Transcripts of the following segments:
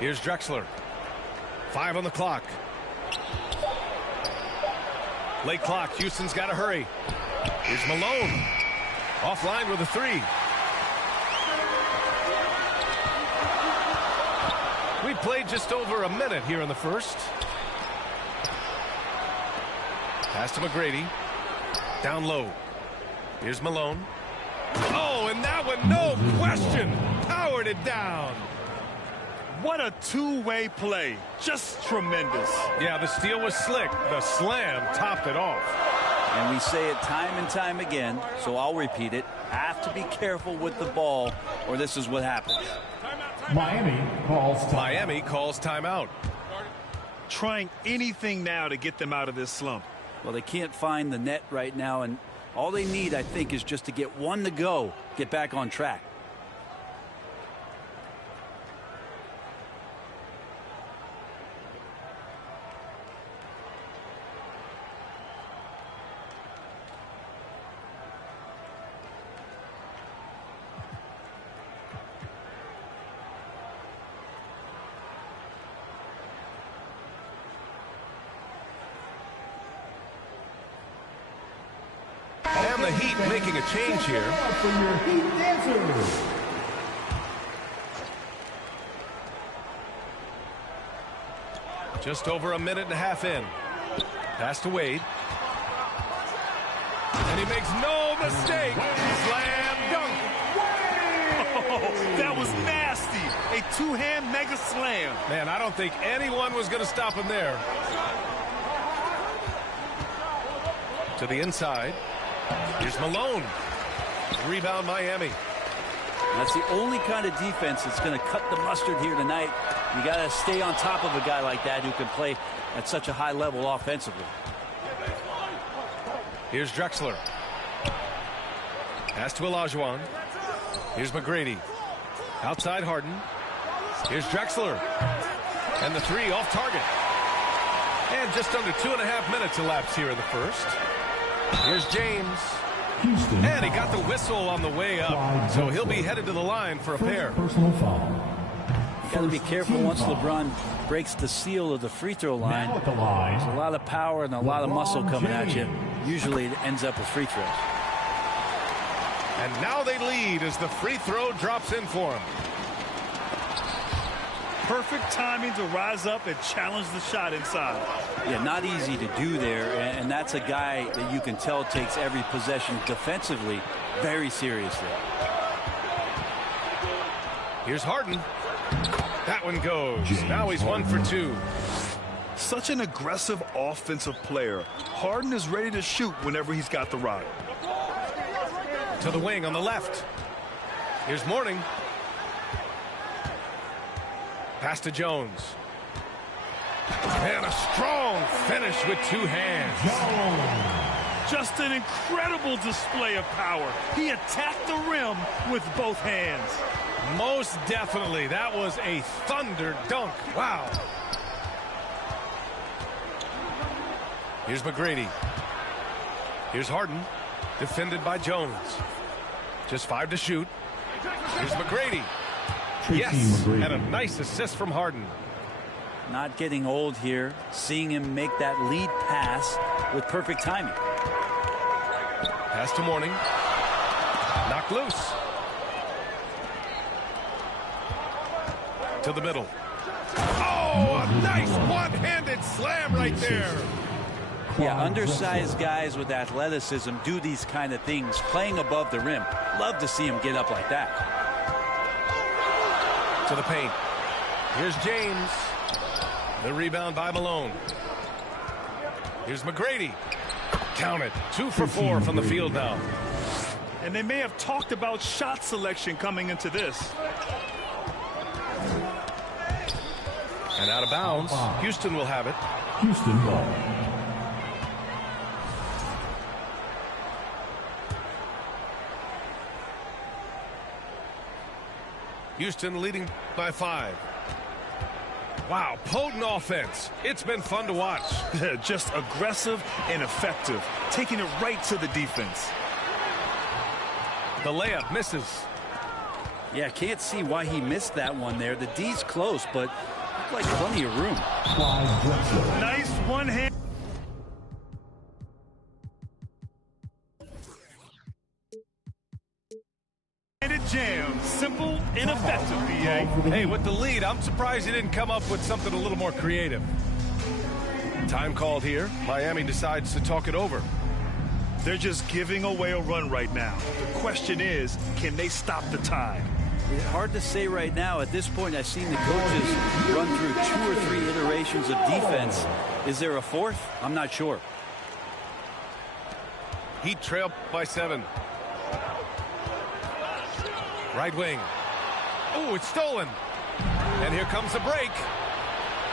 Here's Drexler. 5 on the clock. Late clock. Houston's got to hurry. Here's Malone. Offline with a 3. We played just over a minute here in the first. Pass to McGrady. Down low. Here's Malone. Oh, and that one, no question, powered it down. What a two-way play. Just tremendous. Yeah, the steal was slick. The slam topped it off. And we say it time and time again, so I'll repeat it. Have to be careful with the ball, or this is what happens. Miami calls timeout. Trying anything now to get them out of this slump. Well, they can't find the net right now, and all they need, I think, is just to get one to go, get back on track. And the Heat making a change here. Just over a minute and a half in. Pass to Wade. And he makes no mistake. Slam dunk. Oh, that was nasty. A two-hand mega slam. Man, I don't think anyone was going to stop him there. To the inside. Here's Malone. Rebound Miami. That's the only kind of defense that's going to cut the mustard here tonight. You got to stay on top of a guy like that who can play at such a high level offensively. Here's Drexler. Pass to Olajuwon. Here's McGrady. Outside Harden. Here's Drexler. And the 3 off target. And just under 2.5 minutes elapsed here in the first. Here's James. And he got the whistle on the way up. So he'll be headed to the line for a pair. Personal foul. You got to be careful once LeBron breaks the seal of the free throw line. Now at the line, There's a lot of power and a lot of muscle coming at you. Usually it ends up with free throws. And now they lead as the free throw drops in for him. Perfect timing to rise up and challenge the shot inside. Yeah, not easy to do there, and that's a guy that you can tell takes every possession defensively very seriously. Here's Harden. That one goes. Now he's 1 for 2. Such an aggressive offensive player. Harden is ready to shoot whenever he's got the rock. To the wing on the left. Here's Mourning. Pass to Jones. And a strong finish with 2 hands. Just an incredible display of power. He attacked the rim with both hands. Most definitely. That was a thunder dunk. Wow. Here's McGrady. Here's Harden. Defended by Jones. Just 5 to shoot. Here's McGrady. Yes, and a nice assist from Harden. Not getting old here. Seeing him make that lead pass with perfect timing. Pass to Mourning. Knocked loose. To the middle. Oh, a nice one-handed slam right there. Yeah, undersized guys with athleticism do these kind of things, playing above the rim. Love to see him get up like that. To the paint. Here's James. The rebound by Malone. Here's McGrady. Count it. 2 for 4 from the field now. And they may have talked about shot selection coming into this. And out of bounds. Houston will have it. Houston ball. Houston leading by 5. Wow, potent offense. It's been fun to watch. Just aggressive and effective, taking it right to the defense. The layup misses. Yeah, I can't see why he missed that one there. The D's close, but looked like plenty of room. Nice one hand. Jam. Simple and effective, BA. Hey, with the lead, I'm surprised he didn't come up with something a little more creative. Time called here. Miami decides to talk it over. They're just giving away a run right now. The question is, can they stop the time? It's hard to say right now. At this point, I've seen the coaches run through 2 or 3 iterations of defense. Is there a fourth? I'm not sure. Heat trail by 7. Right wing. Oh, it's stolen. And here comes the break.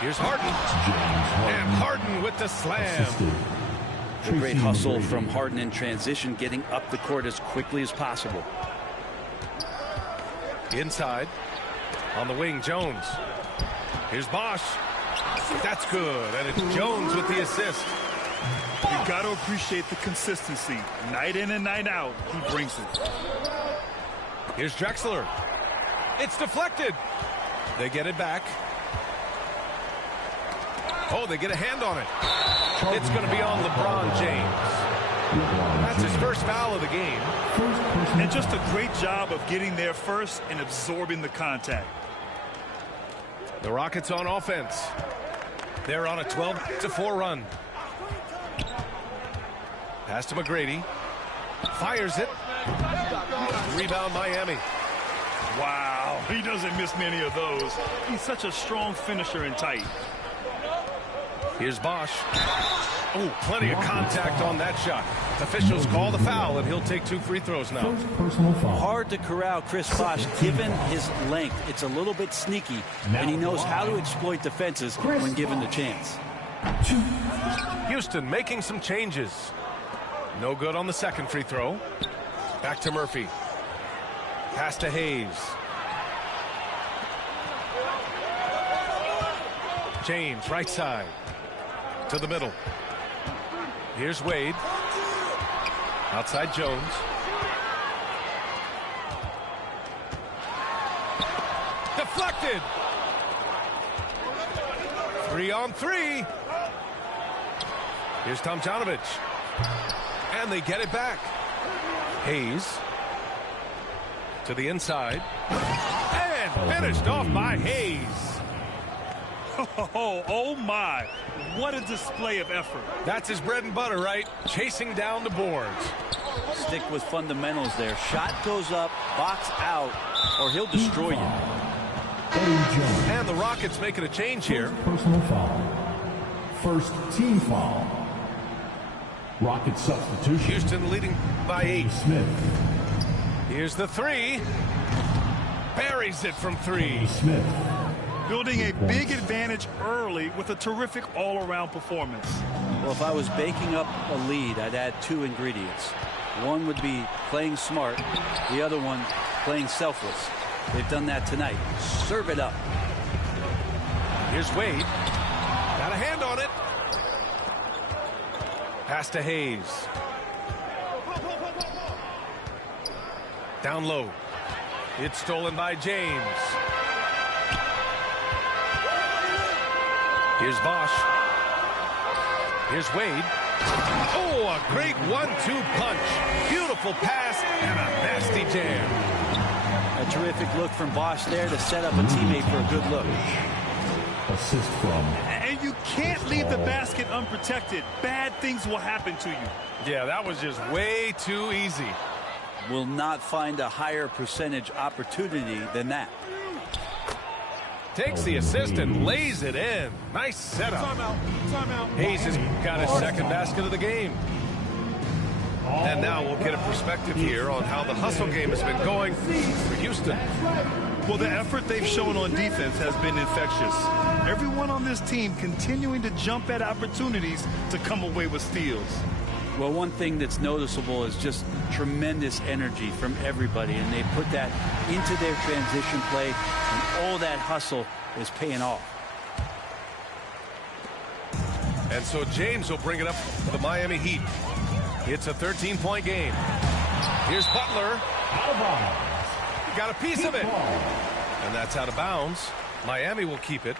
Here's Harden. And Harden with the slam. A great hustle from Harden in transition, getting up the court as quickly as possible. Inside. On the wing, Jones. Here's Bosch. That's good. And it's Jones with the assist. You've got to appreciate the consistency. Night in and night out, he brings it. Here's Drexler. It's deflected. They get it back. Oh, they get a hand on it. It's going to be on LeBron James. That's his first foul of the game. And just a great job of getting there first and absorbing the contact. The Rockets on offense. They're on a 12-4 run. Pass to McGrady. Fires it. Rebound Miami. Wow, he doesn't miss many of those. He's such a strong finisher and tight. Here's Bosch. Oh, plenty of contact on that shot. Officials call the foul, and he'll take 2 free throws now. Hard to corral Chris Bosch given his length. It's a little bit sneaky, and he knows how to exploit defenses when given the chance. Houston making some changes. No good on the second free throw. Back to Murphy. Pass to Hayes. James, right side. To the middle. Here's Wade. Outside Jones. Deflected. 3-on-3. Here's Tomjanovich. And they get it back. Hayes to the inside. And finished off by Hayes. Oh my. What a display of effort. That's his bread and butter, right? Chasing down the boards. Stick with fundamentals there. Shot goes up, box out, or he'll destroy you. And the Rockets making a change here. Personal foul. First team foul. Rocket substitution. Houston leading by 8. Smith. Here's the 3. Buries it from 3. Smith. Building a big advantage early with a terrific all-around performance. Well, if I was baking up a lead, I'd add 2 ingredients. One would be playing smart. The other one, playing selfless. They've done that tonight. Serve it up. Here's Wade. Got a hand on it. Pass to Hayes. Down low. It's stolen by James. Here's Bosch. Here's Wade. Oh, a great 1-2 punch. Beautiful pass and a nasty jam. A terrific look from Bosch there to set up a teammate for a good look. Assist from. And you can't leave the basket unprotected. Bad things will happen to you. Yeah, that was just way too easy. Will not find a higher percentage opportunity than that. Takes the assist and lays it in. Nice setup. Timeout. Hayes has got his second basket of the game. And now we'll get a perspective here on how the hustle game has been going for Houston. Well, the effort they've shown on defense has been infectious. Everyone on this team continuing to jump at opportunities to come away with steals. Well, one thing that's noticeable is just tremendous energy from everybody, and they put that into their transition play, and all that hustle is paying off. And so James will bring it up for the Miami Heat. It's a 13-point game. Here's Butler. got a piece of it. And that's out of bounds. Miami will keep it.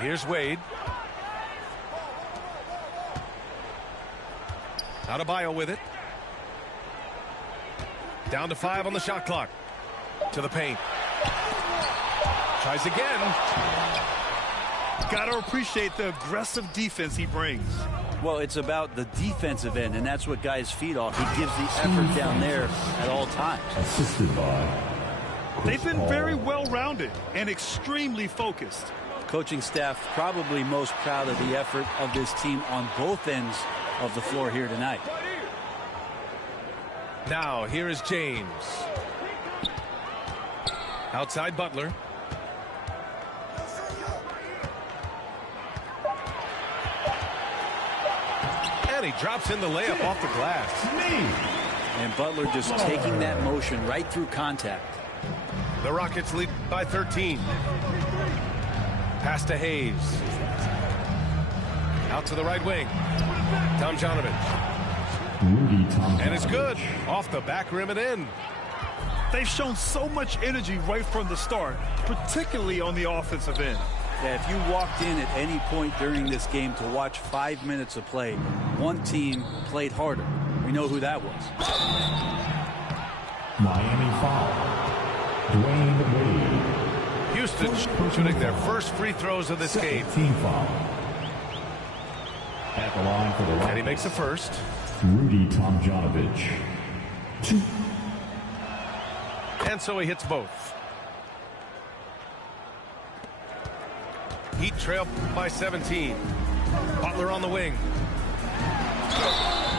Here's Wade. Adebayo with it. Down to 5 on the shot clock. To the paint. Tries again. Got to appreciate the aggressive defense he brings. Well, it's about the defensive end, and that's what guys feed off. He gives the effort down there at all times. Assisted by They've been very well-rounded and extremely focused. Coaching staff probably most proud of the effort of this team on both ends of the floor here tonight. Now, here is James. Outside Butler. And he drops in the layup off the glass. And Butler just taking that motion right through contact. The Rockets lead by 13. Pass to Hayes. Out to the right wing. Tomjanovich. And it's good. Off the back rim and in. They've shown so much energy right from the start, particularly on the offensive end. Yeah, if you walked in at any point during this game to watch 5 minutes of play, one team played harder. We know who that was. Miami foul. Dwayne Wade. Houston shooting their first free throws of this game. Team foul. At the line for the Rockets. And he makes the first. Rudy Tomjanovich. 2. And so he hits both. Heat trail by 17. Butler on the wing.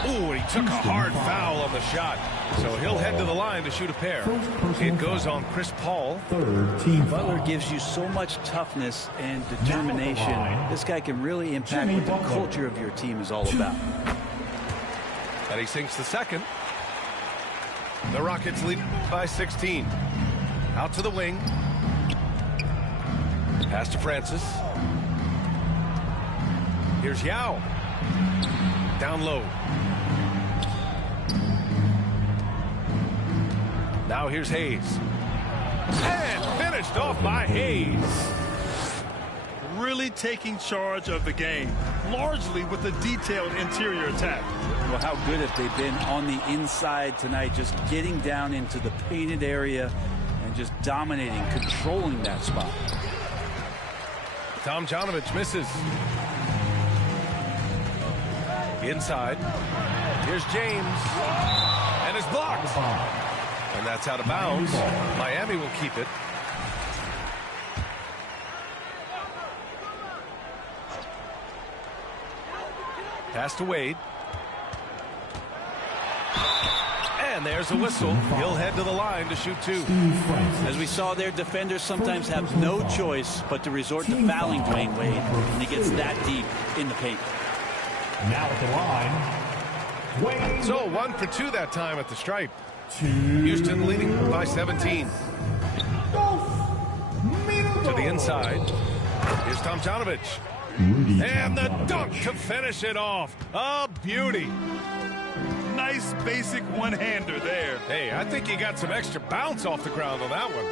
Ooh, he took a hard foul on the shot. So he'll head to the line to shoot a pair. It goes on Chris Paul. Third team Butler foul. gives you so much toughness and determination. This guy can really impact what the culture of your team is all about. And he sinks the second. The Rockets lead by 16. Out to the wing. Pass to Francis. Here's Yao. Down low. Now here's Hayes. And finished off by Hayes. Really taking charge of the game, largely with a detailed interior attack. Well, how good have they been on the inside tonight, just getting down into the painted area and just dominating, controlling that spot. Tomjanovich misses. Inside. Here's James. And it's blocked. And that's out of bounds. Miami will keep it. Pass to Wade. And there's a whistle. He'll head to the line to shoot 2. As we saw there, defenders sometimes have no choice but to resort to fouling Dwayne Wade when he gets that deep in the paint. Now at the line. Wade. So 1 for 2 that time at the stripe. Houston leading by 17. To the inside. Here's Tomjanovich. And the dunk to finish it off. A beauty. Nice basic one-hander there. Hey, I think he got some extra bounce off the ground on that one.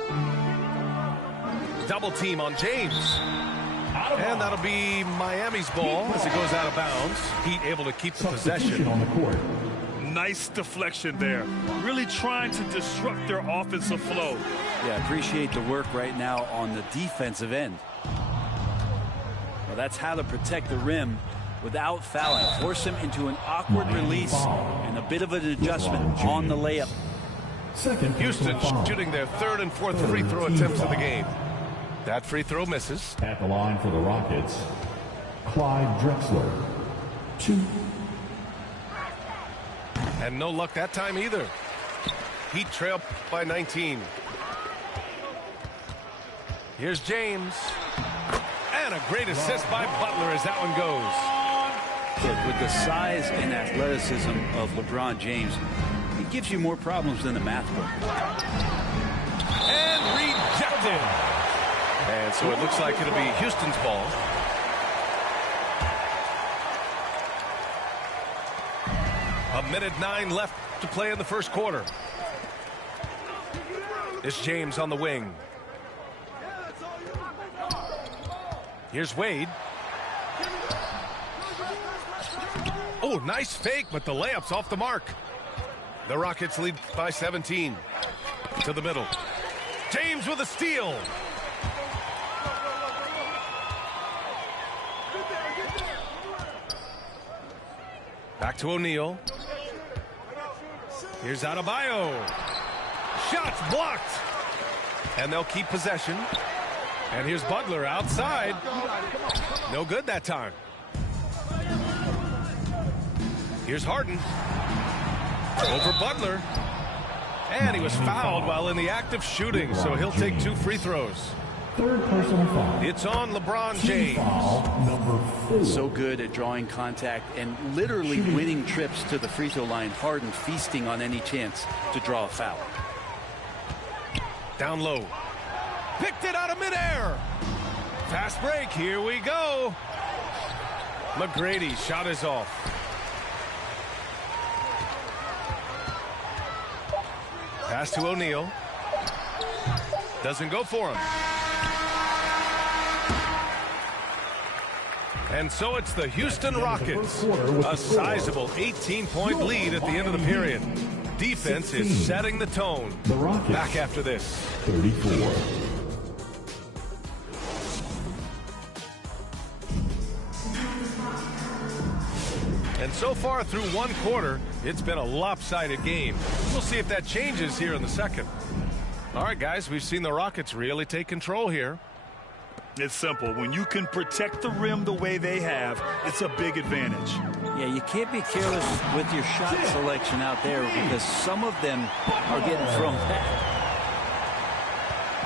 Double team on James. And that'll be Miami's ball as it goes out of bounds. Heat able to keep the possession. On the court. Nice deflection there. Really trying to disrupt their offensive flow. Yeah, appreciate the work right now on the defensive end. Well, that's how to protect the rim without fouling. Force him into an awkward release and a bit of an adjustment on the layup. Houston shooting their 3rd and 4th free throw attempts of the game. That free throw misses. At the line for the Rockets, Clyde Drexler. 2. And no luck that time either. Heat trail by 19. Here's James. And a great assist by Butler as that one goes. Look, with the size and athleticism of LeBron James, he gives you more problems than a math book. And rejected. And so it looks like it'll be Houston's ball. A 1:09 left to play in the first quarter. It's James on the wing. Here's Wade. Oh, nice fake, but the layup's off the mark. The Rockets lead by 17. To the middle. James with a steal. Back to O'Neal. Here's Adebayo. Shots blocked. And they'll keep possession. And here's Butler outside. No good that time. Here's Harden. Over Butler. And he was fouled while in the act of shooting, so he'll take 2 free throws. Third personal foul. It's on LeBron James. Foul number 4. So good at drawing contact and literally winning trips to the free throw line. Harden feasting on any chance to draw a foul. Down low. Picked it out of midair. Fast break. Here we go. McGrady's shot is off. Pass to O'Neal. Doesn't go for him. And so it's the Houston Rockets. A sizable 18-point lead at the end of the period. Defense is setting the tone. The Rockets. Back after this. 34. And so far through one quarter, it's been a lopsided game. We'll see if that changes here in the second. All right, guys, we've seen the Rockets really take control here. It's simple. When you can protect the rim the way they have, it's a big advantage. Yeah, you can't be careless with your shot selection out there because some of them are getting thrown back.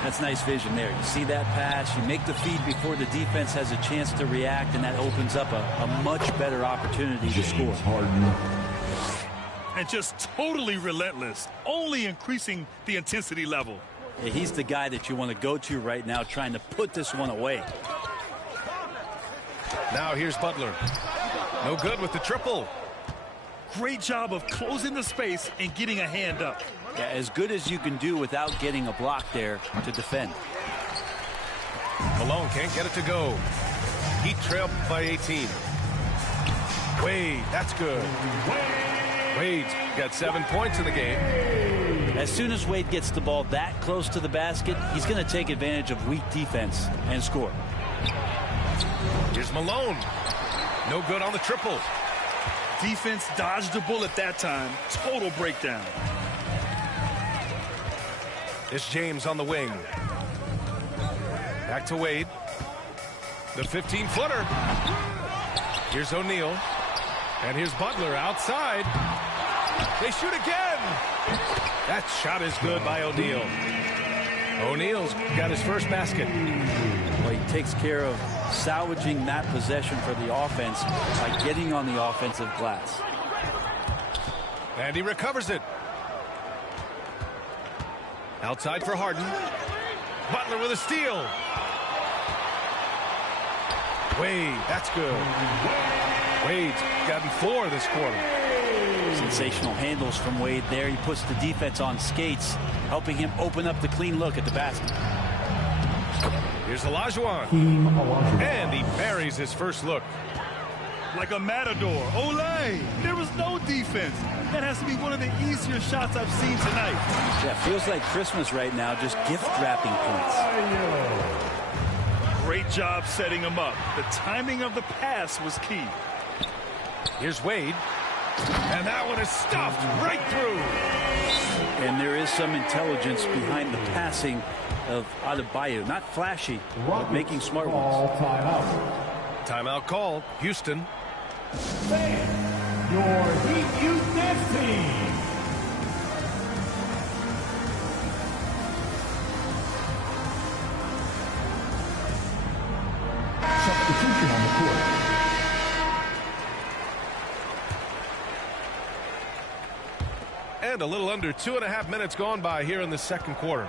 That's nice vision there. You see that pass, you make the feed before the defense has a chance to react, and that opens up a much better opportunity to score. Harden. And just totally relentless, only increasing the intensity level. Yeah, he's the guy that you want to go to right now, trying to put this one away. Now here's Butler. No good with the triple. Great job of closing the space and getting a hand up. Yeah, as good as you can do without getting a block there to defend. Malone can't get it to go. Heat trailed by 18. Wade, that's good. Wade's got 7 points in the game. As soon as Wade gets the ball that close to the basket, he's going to take advantage of weak defense and score. Here's Malone. No good on the triple. Defense dodged the bullet that time. Total breakdown. It's James on the wing. Back to Wade. The 15-footer. Here's O'Neal. And here's Butler outside. They shoot again. That shot is good by O'Neal. O'Neal's got his first basket. Well, he takes care of salvaging that possession for the offense by getting on the offensive glass. And he recovers it. Outside for Harden. Butler with a steal. Wade, that's good. Wade's gotten 4 this quarter. Sensational handles from Wade there. He puts the defense on skates, helping him open up the clean look at the basket. Here's Olajuwon. And he buries his first look. Like a matador. Olay! There was no defense. That has to be one of the easier shots I've seen tonight. Yeah, feels like Christmas right now, just gift wrapping points. Great job setting him up. The timing of the pass was key. Here's Wade. And that one is stuffed right through. And there is some intelligence behind the passing of Adebayo. Not flashy, but making smart ones. Timeout call. Houston. Your Heat Youth Next team. Substitution on the court. And a little under 2.5 minutes gone by here in the second quarter.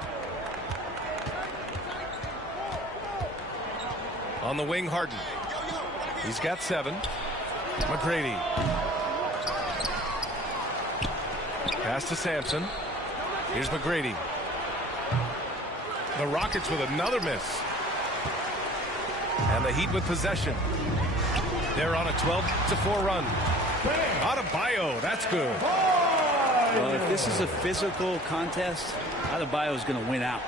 On the wing, Harden. He's got 7. McGrady. Pass to Sampson. Here's McGrady. The Rockets with another miss. And the Heat with possession. They're on a 12-4 run. Adebayo, that's good. Well, if this is a physical contest, Adebayo is going to win out.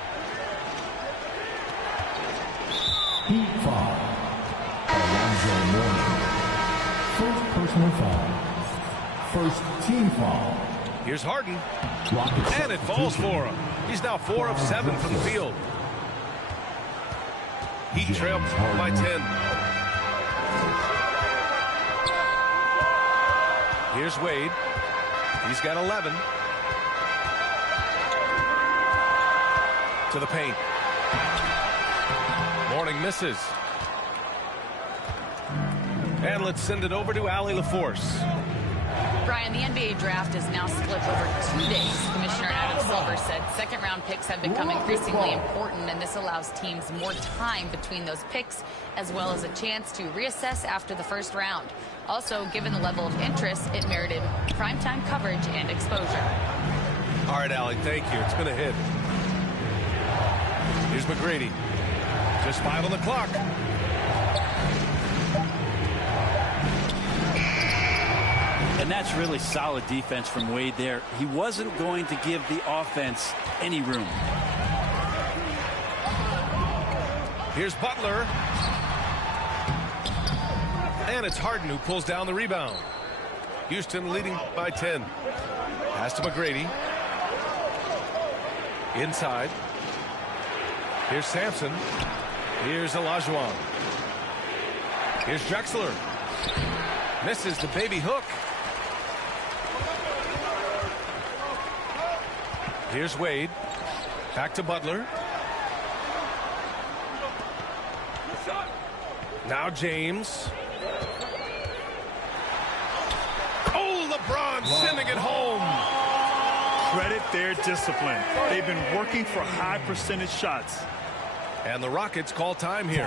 Heat foul. Alonzo Mourning. First personal foul. First team foul. Here's Harden. Rockets And it falls for him. He's now 4 of 7 from the field. Heat trail by 10. Here's Wade. He's got 11. To the paint. Mourning misses. And let's send it over to Allie LaForce. Brian, the NBA draft is now split over 2 days. Commissioner Adam Silver said second-round picks have become increasingly important, and this allows teams more time between those picks, as well as a chance to reassess after the first round. Also, given the level of interest, it merited primetime coverage and exposure. All right, Allie, thank you. It's been a hit. Here's McGrady. Just 5 on the clock. And that's really solid defense from Wade there. He wasn't going to give the offense any room. Here's Butler. And it's Harden who pulls down the rebound. Houston leading by 10. Pass to McGrady. Inside. Here's Sampson. Here's Olajuwon. Here's Drexler. Misses the baby hook. Here's Wade. Back to Butler. Now James. Oh, LeBron sending it home. Credit their discipline. They've been working for high percentage shots. And the Rockets call time here.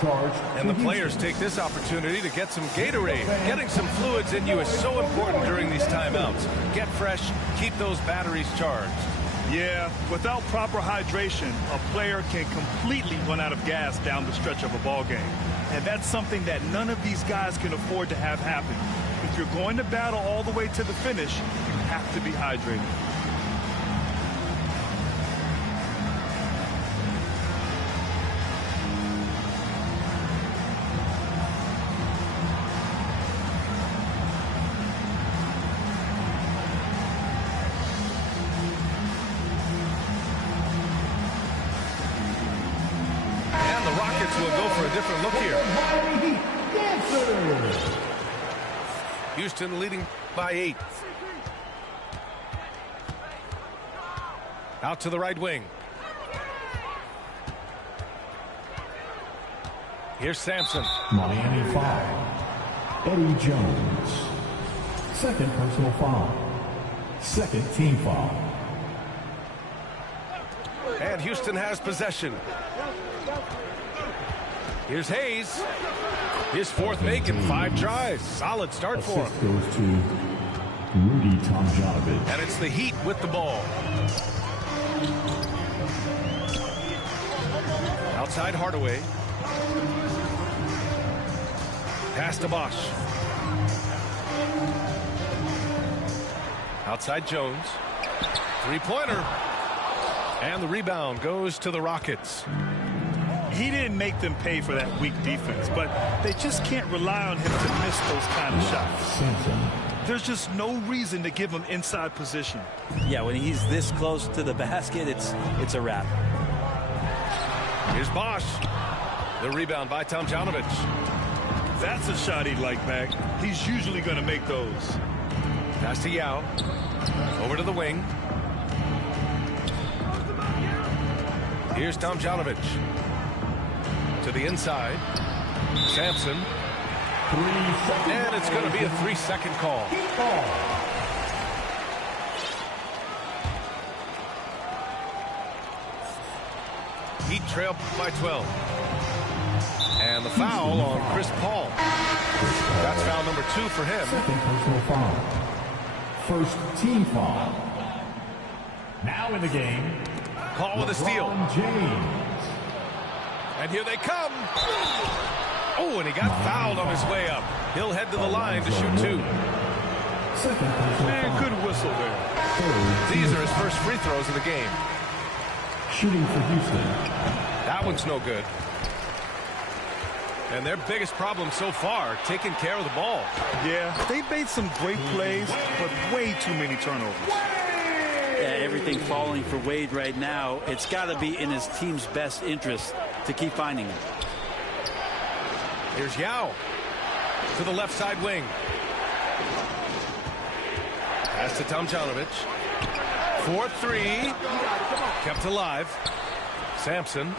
Charge. And the players take this opportunity to get some Gatorade. Getting some fluids in you is so important during these timeouts. Get fresh, keep those batteries charged. Yeah, without proper hydration, a player can completely run out of gas down the stretch of a ball game. And that's something that none of these guys can afford to have happen. If you're going to battle all the way to the finish, you have to be hydrated. We'll go for a different look here. Houston leading by 8. Out to the right wing. Here's Sampson. Miami foul. Eddie Jones. Second personal foul. Second team foul. And Houston has possession. Here's Hayes. His 4th make in 5 tries. Solid start for him. Goes to Rudy Tomjanovich. And it's the Heat with the ball. Outside Hardaway. Pass to Bosch. Outside Jones. 3-pointer. And the rebound goes to the Rockets. He didn't make them pay for that weak defense, but they just can't rely on him to miss those kind of shots. There's just no reason to give him inside position. Yeah, when he's this close to the basket, it's a wrap. Here's Bosch. The rebound by Tomjanovich. That's a shot he'd like back. He's usually going to make those. Pass to Yao. Over to the wing. Here's Tomjanovich. To the inside. Sampson. And it's going to be a 3-second call. Heat trail by 12. And the foul on Chris Paul. That's foul number 2 for him. Second personal foul. First team foul. Now in the game, Call with a steal. James. And here they come. Oh, and he got fouled on his way up. He'll head to the line to shoot 2. Second personal Man, foul. good whistle there. These are his first free throws of the game. Shooting for Houston. That one's no good. And their biggest problem so far, taking care of the ball. Yeah, they've made some great plays, but way too many turnovers. Yeah, everything falling for Wade right now. It's got to be in his team's best interest to keep finding him. Here's Yao to the left side wing. Pass to Tomjanovich. 4-3. Kept alive. Sampson.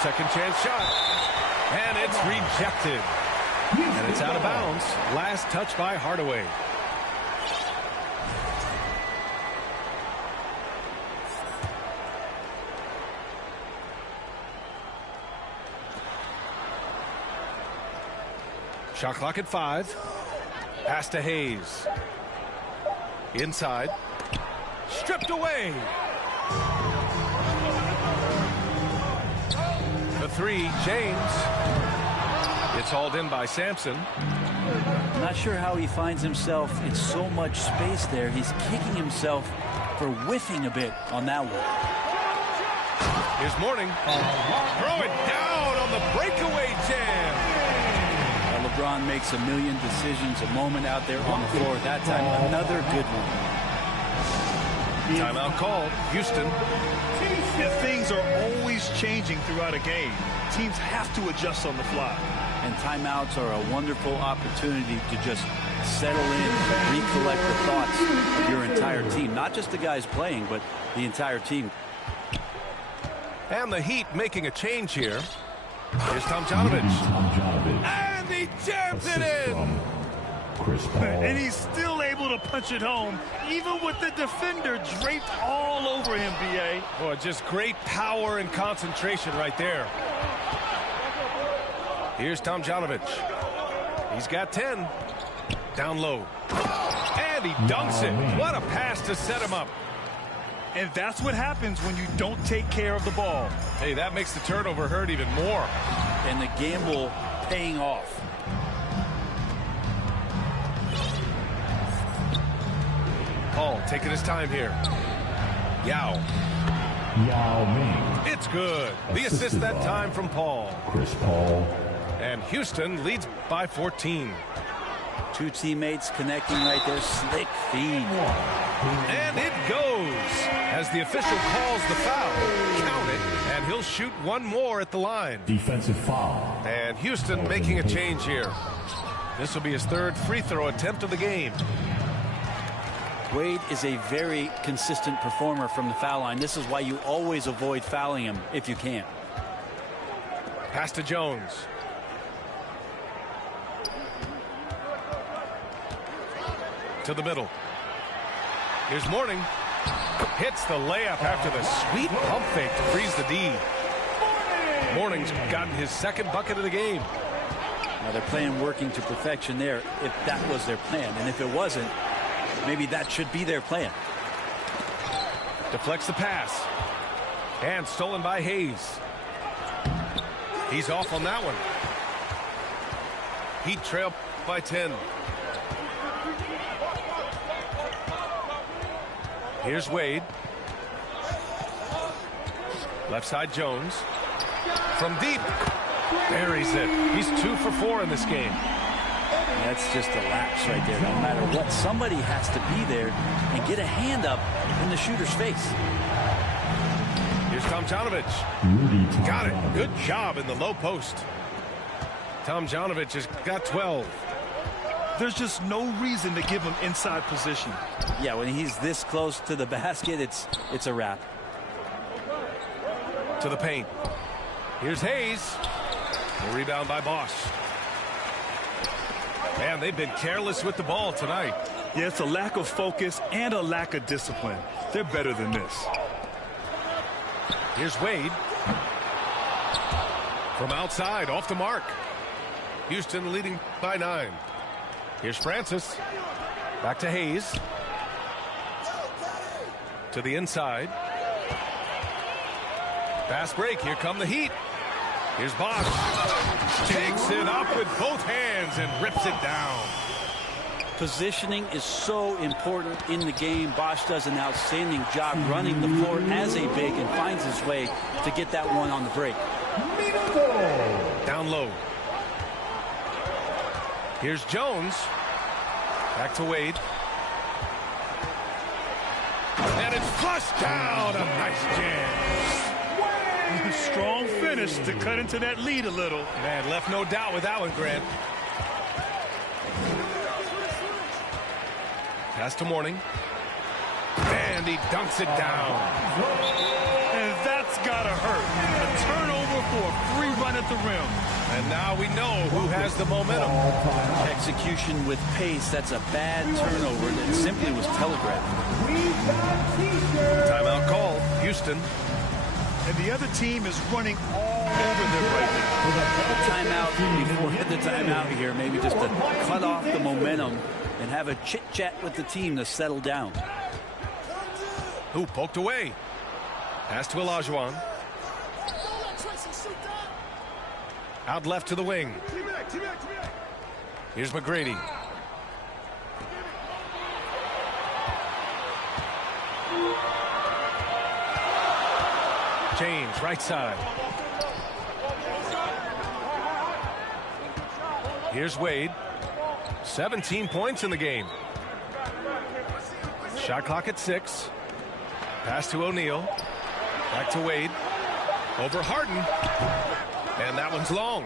Second chance shot. And it's rejected. And it's out of bounds. Last touch by Hardaway. Shot clock at 5. Pass to Hayes. Inside. Stripped away. The 3, James. It's hauled in by Sampson. Not sure how he finds himself in so much space there. He's kicking himself for whiffing a bit on that one. Here's Mourning. Throw it down on the breakaway jam. LeBron makes a million decisions a moment out there on the floor. That time, another good one. Timeout called. Houston. Yeah, things are always changing throughout a game. Teams have to adjust on the fly. And timeouts are a wonderful opportunity to just settle in, recollect the thoughts of your entire team. Not just the guys playing, but the entire team. And the Heat making a change here. Here's Tomjanovich. And he jams it in. Chris Paul. And he's still able to punch it home, even with the defender draped all over him, B.A. Boy, just great power and concentration right there. Here's Tomjanovich. He's got 10. Down low. And he dunks it. What a pass to set him up. And that's what happens when you don't take care of the ball. Hey, that makes the turnover hurt even more. And the gamble paying off. Paul taking his time here. Yao. Yao Ming. It's good. The assist that time from Paul. Chris Paul. And Houston leads by 14. Two teammates connecting right there. Slick feed. And it goes as the official calls the foul. Count it, and he'll shoot one more at the line. Defensive foul. And Houston making a change here. This will be his 3rd free throw attempt of the game. Wade is a very consistent performer from the foul line. This is why you always avoid fouling him if you can. Pass to Jones. To the middle. Here's Mourning. Hits the layup after the sweet pump fake to freeze the D. Mourning's gotten his 2nd bucket of the game. Now they're playing working to perfection there if that was their plan. And if it wasn't, maybe that should be their plan. Deflects the pass. And stolen by Hayes. He's off on that one. Heat trail by 10. Here's Wade. Left side Jones. From deep. Buries it. He's 2 for 4 in this game. That's just a lapse right there. No matter what, somebody has to be there and get a hand up in the shooter's face. Here's Tomjanovich. Got it. Good job in the low post. Tomjanovich has got 12. There's just no reason to give him inside position. Yeah, when he's this close to the basket, it's a wrap. To the paint. Here's Hayes. A rebound by Bosch. Man, they've been careless with the ball tonight. Yeah, it's a lack of focus and a lack of discipline. They're better than this. Here's Wade. From outside, off the mark. Houston leading by 9. Here's Francis. Back to Hayes. To the inside. Fast break. Here come the Heat. Here's Bosch. Takes it up with both hands and rips it down. Positioning is so important in the game. Bosch does an outstanding job running the floor as a big and finds his way to get that one on the break. Down low. Here's Jones. Back to Wade. And it's flushed down. A nice jam. Strong finish to cut into that lead a little. Man, left no doubt with that one, Grant. Pass to Mourning. And he dunks it down. And that's gotta hurt. A turnover for a free run at the rim. And now we know who has the momentum. Execution with pace. That's a bad turnover that simply was telegraphed. Timeout call. Houston. And the other team is running all over them right now. Timeout before the timeout here. Maybe just to cut off the momentum and have a chit-chat with the team to settle down. Who poked away. Pass to Olajuwon. Out left to the wing. Here's McGrady. James, right side. Here's Wade. 17 points in the game. Shot clock at 6. Pass to O'Neal. Back to Wade. Over Harden. And that one's long.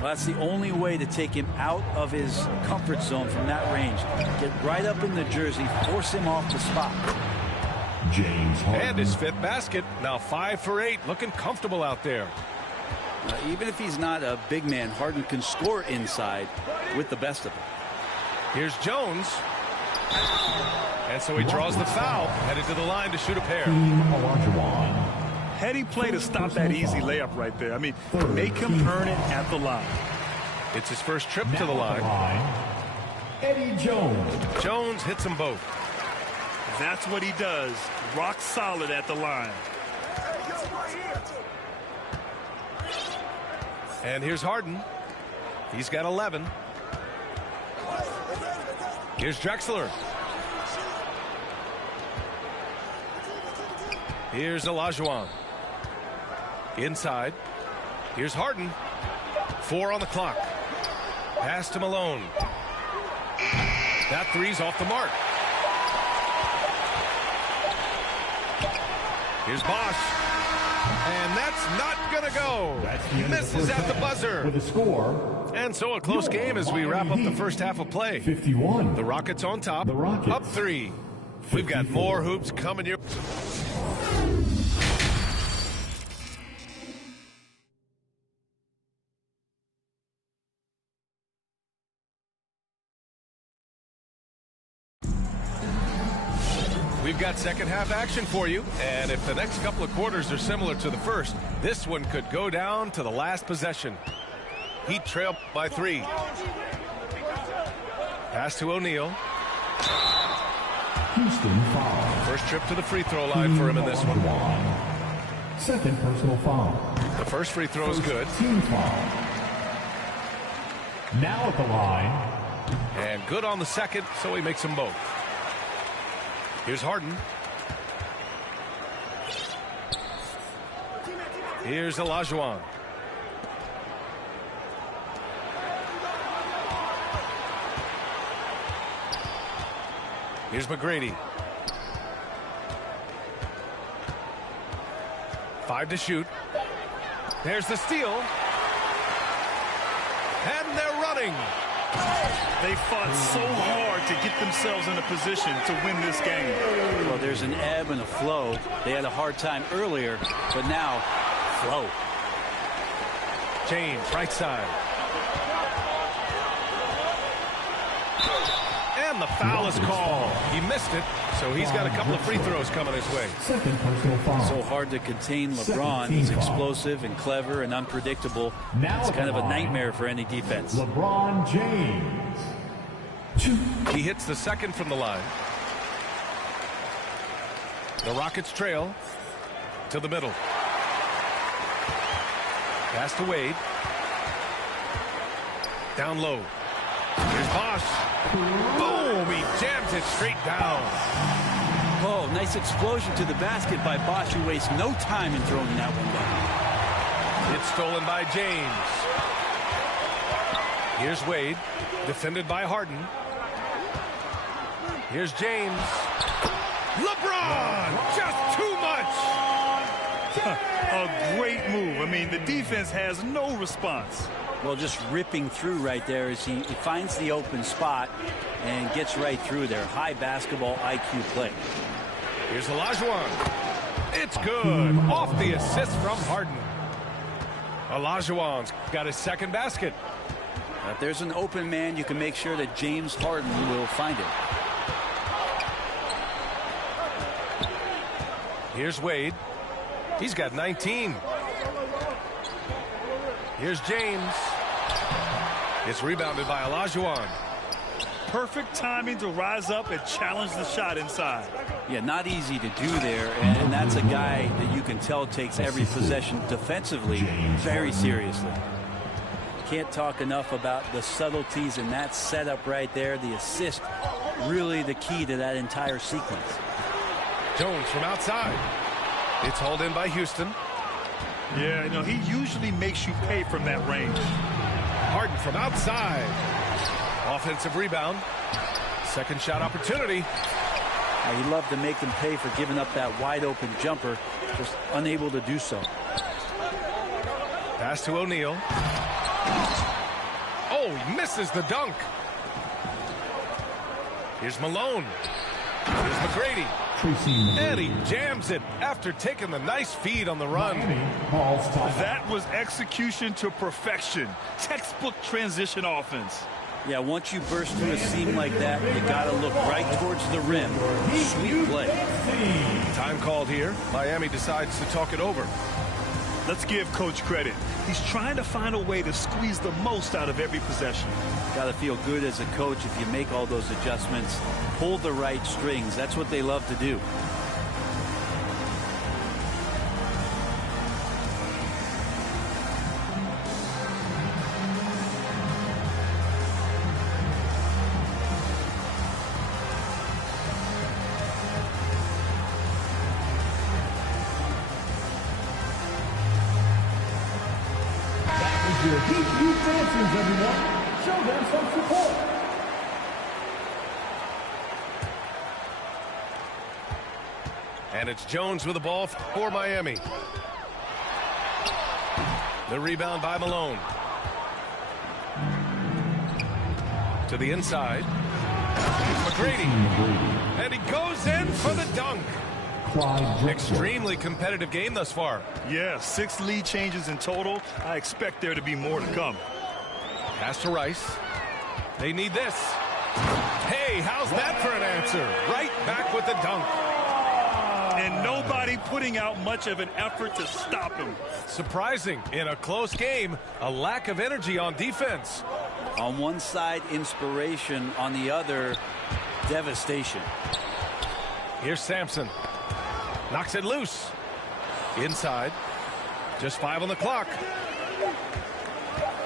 Well, that's the only way to take him out of his comfort zone from that range. Get right up in the jersey, force him off the spot. James Harden. And his 5th basket. Now 5 for 8. Looking comfortable out there. Even if he's not a big man, Harden can score inside with the best of them. Here's Jones. And so he draws the foul. Headed to the line to shoot a pair. Olajuwon. Heady play to stop that easy layup right there. I mean, make him earn it at the line. It's his first trip to the Now at line. Eddie Jones. Jones hits them both. That's what he does. Rock solid at the line. And here's Harden. He's got 11. Here's Drexler. Here's Olajuwon. Inside. Here's Harden. 4 on the clock. Pass to Malone. That three's off the mark. Here's Bosch. And that's not going to go. Misses at the buzzer. With a score. And so a close game as we wrap up the first half of play. 51. The Rockets on top. The Rockets. Up 3. We've got more hoops coming your... We've got second half action for you, and if the next couple of quarters are similar to the first, this one could go down to the last possession. Heat trail by 3. Pass to O'Neal. Houston foul. First trip to the free throw line for him in this one. Second personal foul. The first free throw is good. Team foul. Now at the line. And good on the second, so he makes them both. Here's Harden. Here's Olajuwon. Here's McGrady. 5 to shoot. There's the steal. And they're running. They fought so hard to get themselves in a position to win this game. Well, there's an ebb and a flow. They had a hard time earlier, but now, flow. James, right side. And the foul is called. He missed it, so he's got a couple of free throws coming his way. Second personal foul. So hard to contain LeBron. He's explosive and clever and unpredictable. Now It's kind of a line. nightmare for any defense. LeBron James. He hits the second from the line. The Rockets trail to the middle. Pass to Wade. Down low. Here's Bosch. Boom! He jams it straight down. Oh, nice explosion to the basket by Bosch, who wastes no time in throwing that one down. It's stolen by James. Here's Wade, defended by Harden. Here's James. LeBron! Just too much! A great move. I mean, the defense has no response. Well, just ripping through right there as he finds the open spot and gets right through there. High basketball IQ play. Here's Olajuwon. It's good. Off the assist from Harden. Olajuwon's got his second basket. If there's an open man, you can make sure that James Harden will find it. Here's Wade. He's got 19. Here's James. It's rebounded by Olajuwon. Perfect timing to rise up and challenge the shot inside. Yeah, not easy to do there, and that's a guy that you can tell takes every possession defensively very seriously. Can't talk enough about the subtleties in that setup right there. The assist, really the key to that entire sequence. Jones from outside. It's hauled in by Houston. Yeah, you know, he usually makes you pay from that range. Harden from outside. Offensive rebound. Second shot opportunity. He loved to make them pay for giving up that wide open jumper. Just unable to do so. Pass to O'Neal. Oh, he misses the dunk. Here's Malone. Here's McGrady. And he jams it after taking the nice feed on the run. That was execution to perfection. Textbook transition offense. Yeah, once you burst through a seam like that, you got to look right towards the rim. Sweet play. Time called here. Miami decides to talk it over. Let's give Coach credit. He's trying to find a way to squeeze the most out of every possession. Got to feel good as a coach if you make all those adjustments. Pull the right strings. That's what they love to do. Your Deep Youth dancers, everyone. Show them some support. And it's Jones with the ball for Miami. The rebound by Malone. To the inside. McGrady. And he goes in for the dunk. Extremely competitive game thus far. Yeah, 6 lead changes in total. I expect there to be more to come. Pass to Rice. They need this. Hey, how's that for an answer? Right back with the dunk. And nobody putting out much of an effort to stop him. Surprising. In a close game, a lack of energy on defense. On one side, inspiration. On the other, devastation. Here's Sampson. Knocks it loose. Inside. Just 5 on the clock.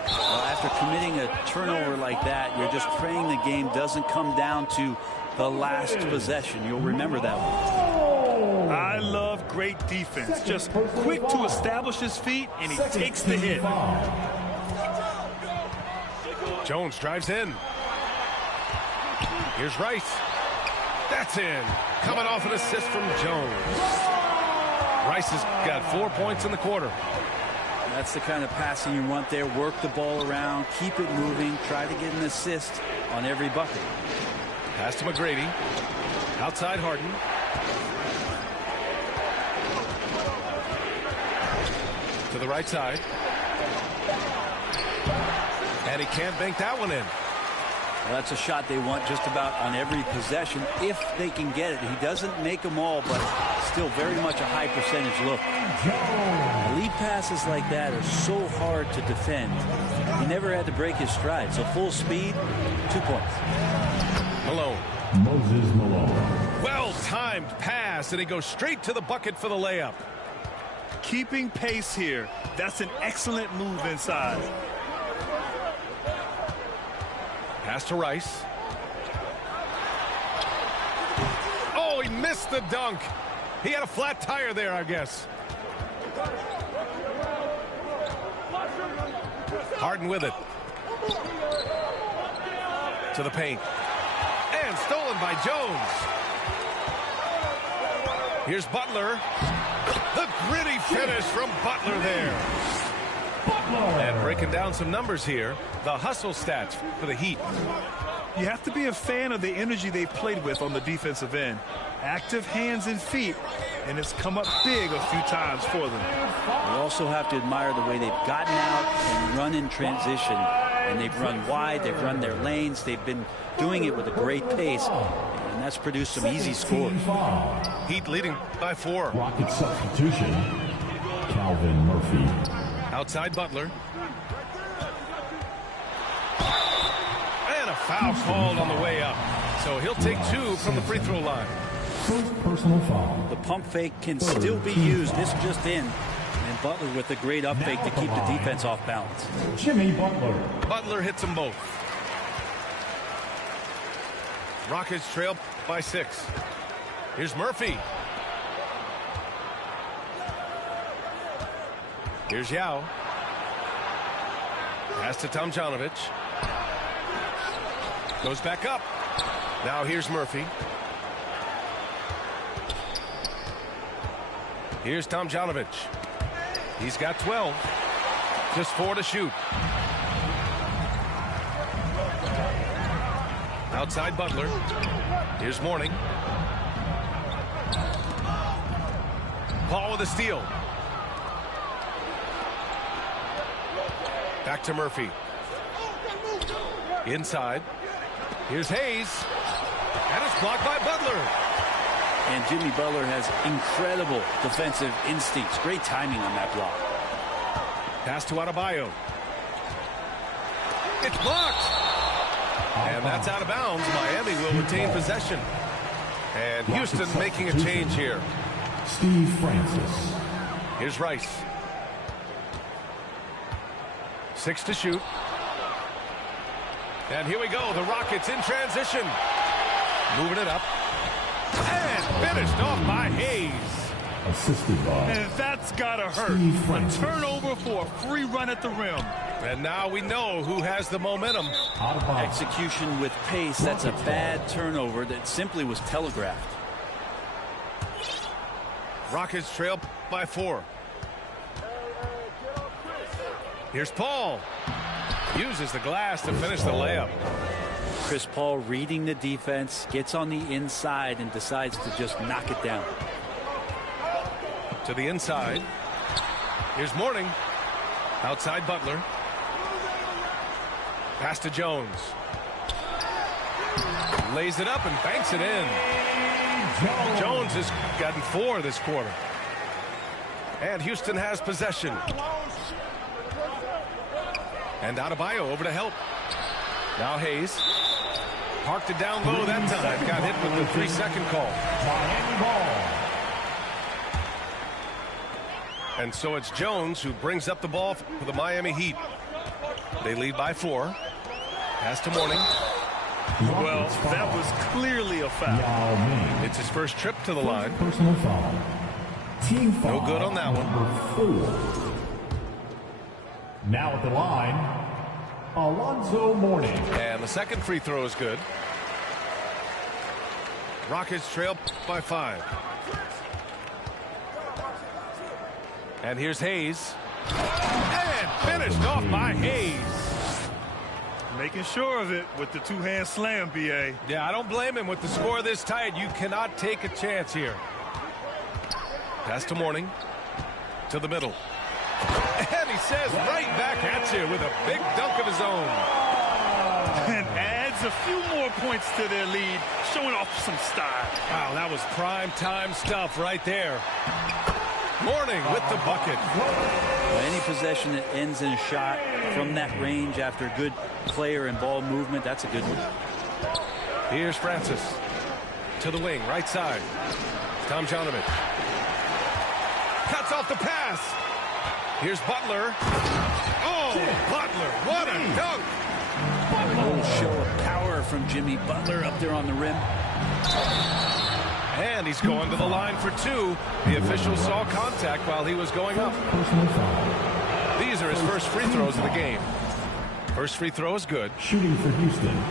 Well, after committing a turnover like that, you're just praying the game doesn't come down to the last possession. You'll remember that one. I love great defense. Just quick to establish his feet, and he takes the hit. Jones drives in. Here's Rice. That's in. Coming off an assist from Jones. Rice has got 4 points in the quarter. That's the kind of passing you want there. Work the ball around, keep it moving, try to get an assist on every bucket. Pass to McGrady. Outside Harden. To the right side. And he can't bank that one in. Well, that's a shot they want just about on every possession if they can get it. He doesn't make them all, but still very much a high percentage look. Lead passes like that are so hard to defend. He never had to break his stride. So full speed, 2 points. Malone. Moses Malone. Well-timed pass, and he goes straight to the bucket for the layup. Keeping pace here. That's an excellent move inside. Pass to Rice. Oh, he missed the dunk. He had a flat tire there, I guess. Harden with it. To the paint. And stolen by Jones. Here's Butler. The gritty finish from Butler there. And breaking down some numbers here, the hustle stats for the Heat. You have to be a fan of the energy they've played with on the defensive end. Active hands and feet, and it's come up big a few times for them. You also have to admire the way they've gotten out and run in transition. And they've run wide, they've run their lanes, they've been doing it with a great pace, and that's produced some easy scores. Heat leading by 4. Rocket substitution, Calvin Murphy. Outside Butler. And a foul called on the way up. So he'll take 2 from the free throw line. First personal foul. The pump fake can still be used. This just in. And Butler with a great up fake to keep the defense off balance. Jimmy Butler. Butler hits them both. Rockets trail by 6. Here's Murphy. Here's Yao. Pass to Tomjanovich. Goes back up. Now here's Murphy. Here's Tomjanovich. He's got 12. Just 4 to shoot. Outside Butler. Here's Mourning. Paul with a steal. Back to Murphy. Inside. Here's Hayes. And it's blocked by Butler. And Jimmy Butler has incredible defensive instincts. Great timing on that block. Pass to Adebayo. It's blocked. And that's out of bounds. Miami will retain possession. And Houston making a change here. Steve Francis. Here's Rice. 6 to shoot. And here we go. The Rockets in transition. Moving it up. And finished off by Hayes. Assisted by. And that's gotta hurt. A turnover for a free run at the rim. And now we know who has the momentum. Execution with pace. That's a bad turnover that simply was telegraphed. Rockets trail by 4. Here's Paul. Uses the glass to finish the layup. Chris Paul reading the defense, gets on the inside and decides to just knock it down. To the inside. Here's Mourning. Outside Butler. Pass to Jones. Lays it up and banks it in. Jones has gotten 4 this quarter. And Houston has possession. And Adebayo over to help. Now Hayes. Parked it down low that time. Got hit with the 3-second call. And so it's Jones who brings up the ball for the Miami Heat. They lead by 4. Pass to Mourning. Well, that was clearly a foul. It's his first trip to the line. Personal foul. Team foul. No good on that one. 4. Now at the line, Alonzo Mourning. And the second free throw is good. Rockets trail by 5. And here's Hayes. And finished off by Hayes. Making sure of it with the two-hand slam, B.A. Yeah, I don't blame him with the score this tight. You cannot take a chance here. Pass to Mourning. To the middle. And he says right back at you with a big dunk of his own. And adds a few more points to their lead, showing off some style. Wow, that was prime time stuff right there. Mourning with the bucket. Any possession that ends in a shot from that range after good player and ball movement, that's a good one. Here's Francis. To the wing, right side. Tom Jonovic. Cuts off the pass. Here's Butler. Oh, Butler, what a dunk. A little show of power from Jimmy Butler up there on the rim. And he's going to the line for two. The official saw contact while he was going up. These are his first free throws of the game. First free throw is good. Shooting for Houston,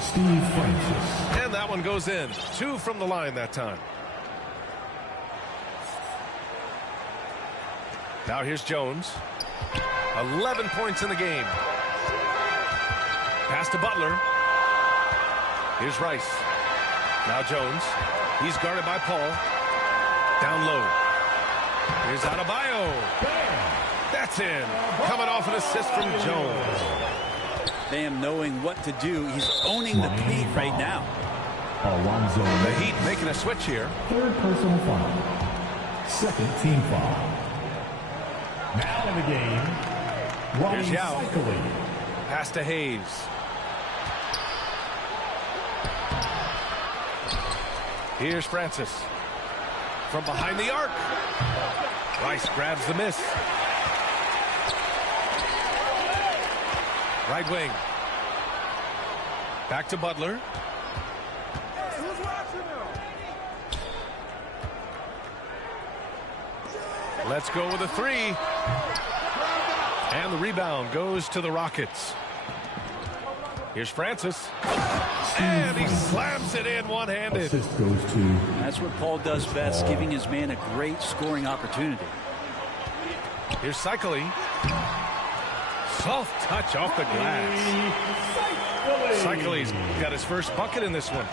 Steve Francis. And that one goes in. 2 from the line that time. Now here's Jones. 11 points in the game. Pass to Butler. Here's Rice. Now Jones. He's guarded by Paul. Down low. Here's Adebayo. That's in. Coming off an assist from Jones. Bam knowing what to do. He's owning the paint right now. Alonzo. The Heat making a switch here. Third personal foul. Second team foul. Now in the game, Ronnie Here's Yao. Cycling. Pass to Hayes. Here's Francis. From behind the arc. Rice grabs the miss. Right wing. Back to Butler. Let's go with a three. And the rebound goes to the Rockets. Here's Francis. And he slams it in one-handed. Assist goes to. That's what Paul does best, giving his man a great scoring opportunity. Here's Cycling. Soft touch off the glass. Cycling's got his first bucket in this one.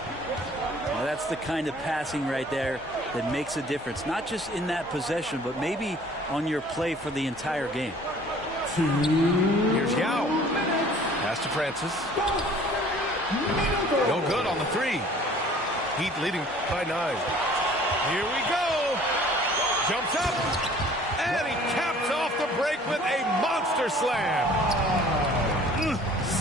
Well, that's the kind of passing right there that makes a difference. Not just in that possession, but maybe on your play for the entire game. Here's Yao. Pass to Francis. No good on the three. Heat leading by 9. Here we go. Jumps up. And he caps off the break with a monster slam.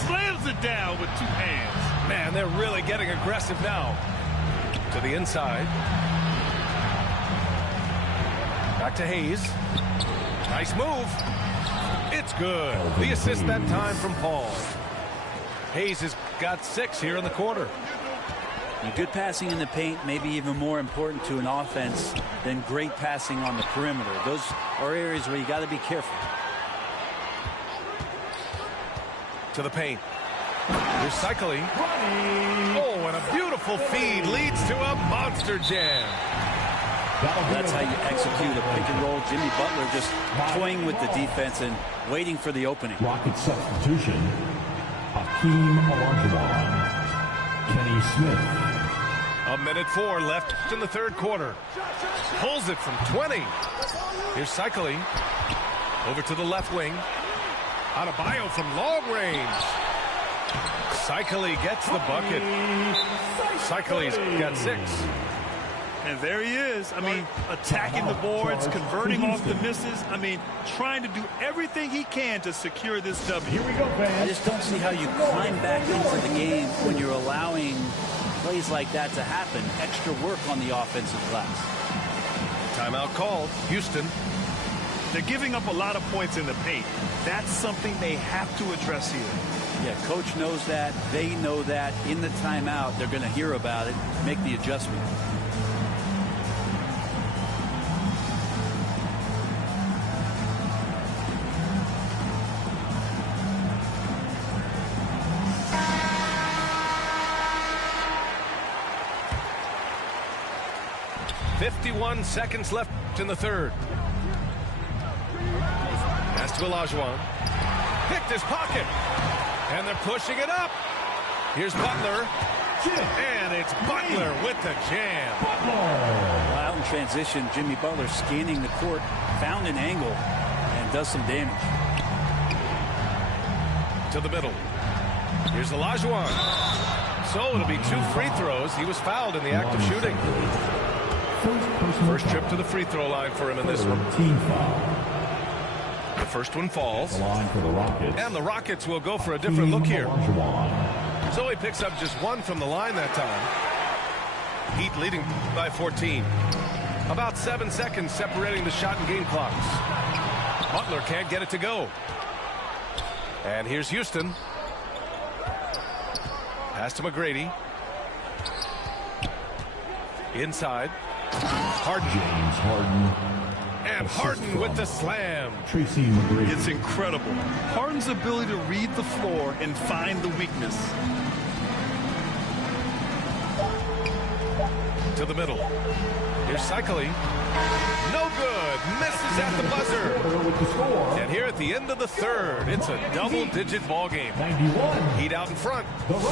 Slams it down with 2 hands. Man, they're really getting aggressive now. To the inside. Back to Hayes. Nice move. It's good. The assist that time from Paul. Hayes has got 6 here in the quarter. And good passing in the paint may be even more important to an offense than great passing on the perimeter. Those are areas where you got to be careful. To the paint. Here's Cycling. Oh, and a beautiful feed leads to a monster jam. That's how you execute a pick and roll. Jimmy Butler just toying with the defense and waiting for the opening. Rocket substitution. Hakeem Olajuwon. Kenny Smith. 1:04 left in the third quarter. Pulls it from 20. Here's Cycling. Over to the left wing. Adebayo from long range. Cycling gets the bucket. Cycling's got 6. And there he is. I mean, attacking the boards, converting off the misses. I mean, trying to do everything he can to secure this W. Here we go, I fans. just don't see how you climb back into the game when you're allowing plays like that to happen. Extra work on the offensive glass. Timeout called. Houston. They're giving up a lot of points in the paint. That's something they have to address here. Yeah, coach knows that. They know that. In the timeout, they're going to hear about it, make the adjustment. .51 seconds left in the third. Pass to Olajuwon. Picked his pocket. And they're pushing it up. Here's Butler. And it's Butler with the jam. Well, out in transition, Jimmy Butler scanning the court, found an angle, and does some damage. To the middle. Here's Olajuwon. So it'll be 2 free throws. He was fouled in the act of shooting. First trip to the free throw line for him in this one. Team foul. The first one falls. The line for the Rockets. And the Rockets will go for a different look here. Olajuwon. So he picks up just one from the line that time. Heat leading by 14. About 7 seconds separating the shot and game clocks. Butler can't get it to go. And here's Houston. Pass to McGrady. Inside. Harden. James Harden. And Harden with the slam. Tracy McGrady. It's incredible. Harden's ability to read the floor and find the weakness. To the middle. Here's Cycling. No good. Misses at the buzzer. And here at the end of the third, it's a double-digit ball game. 91. Heat out in front.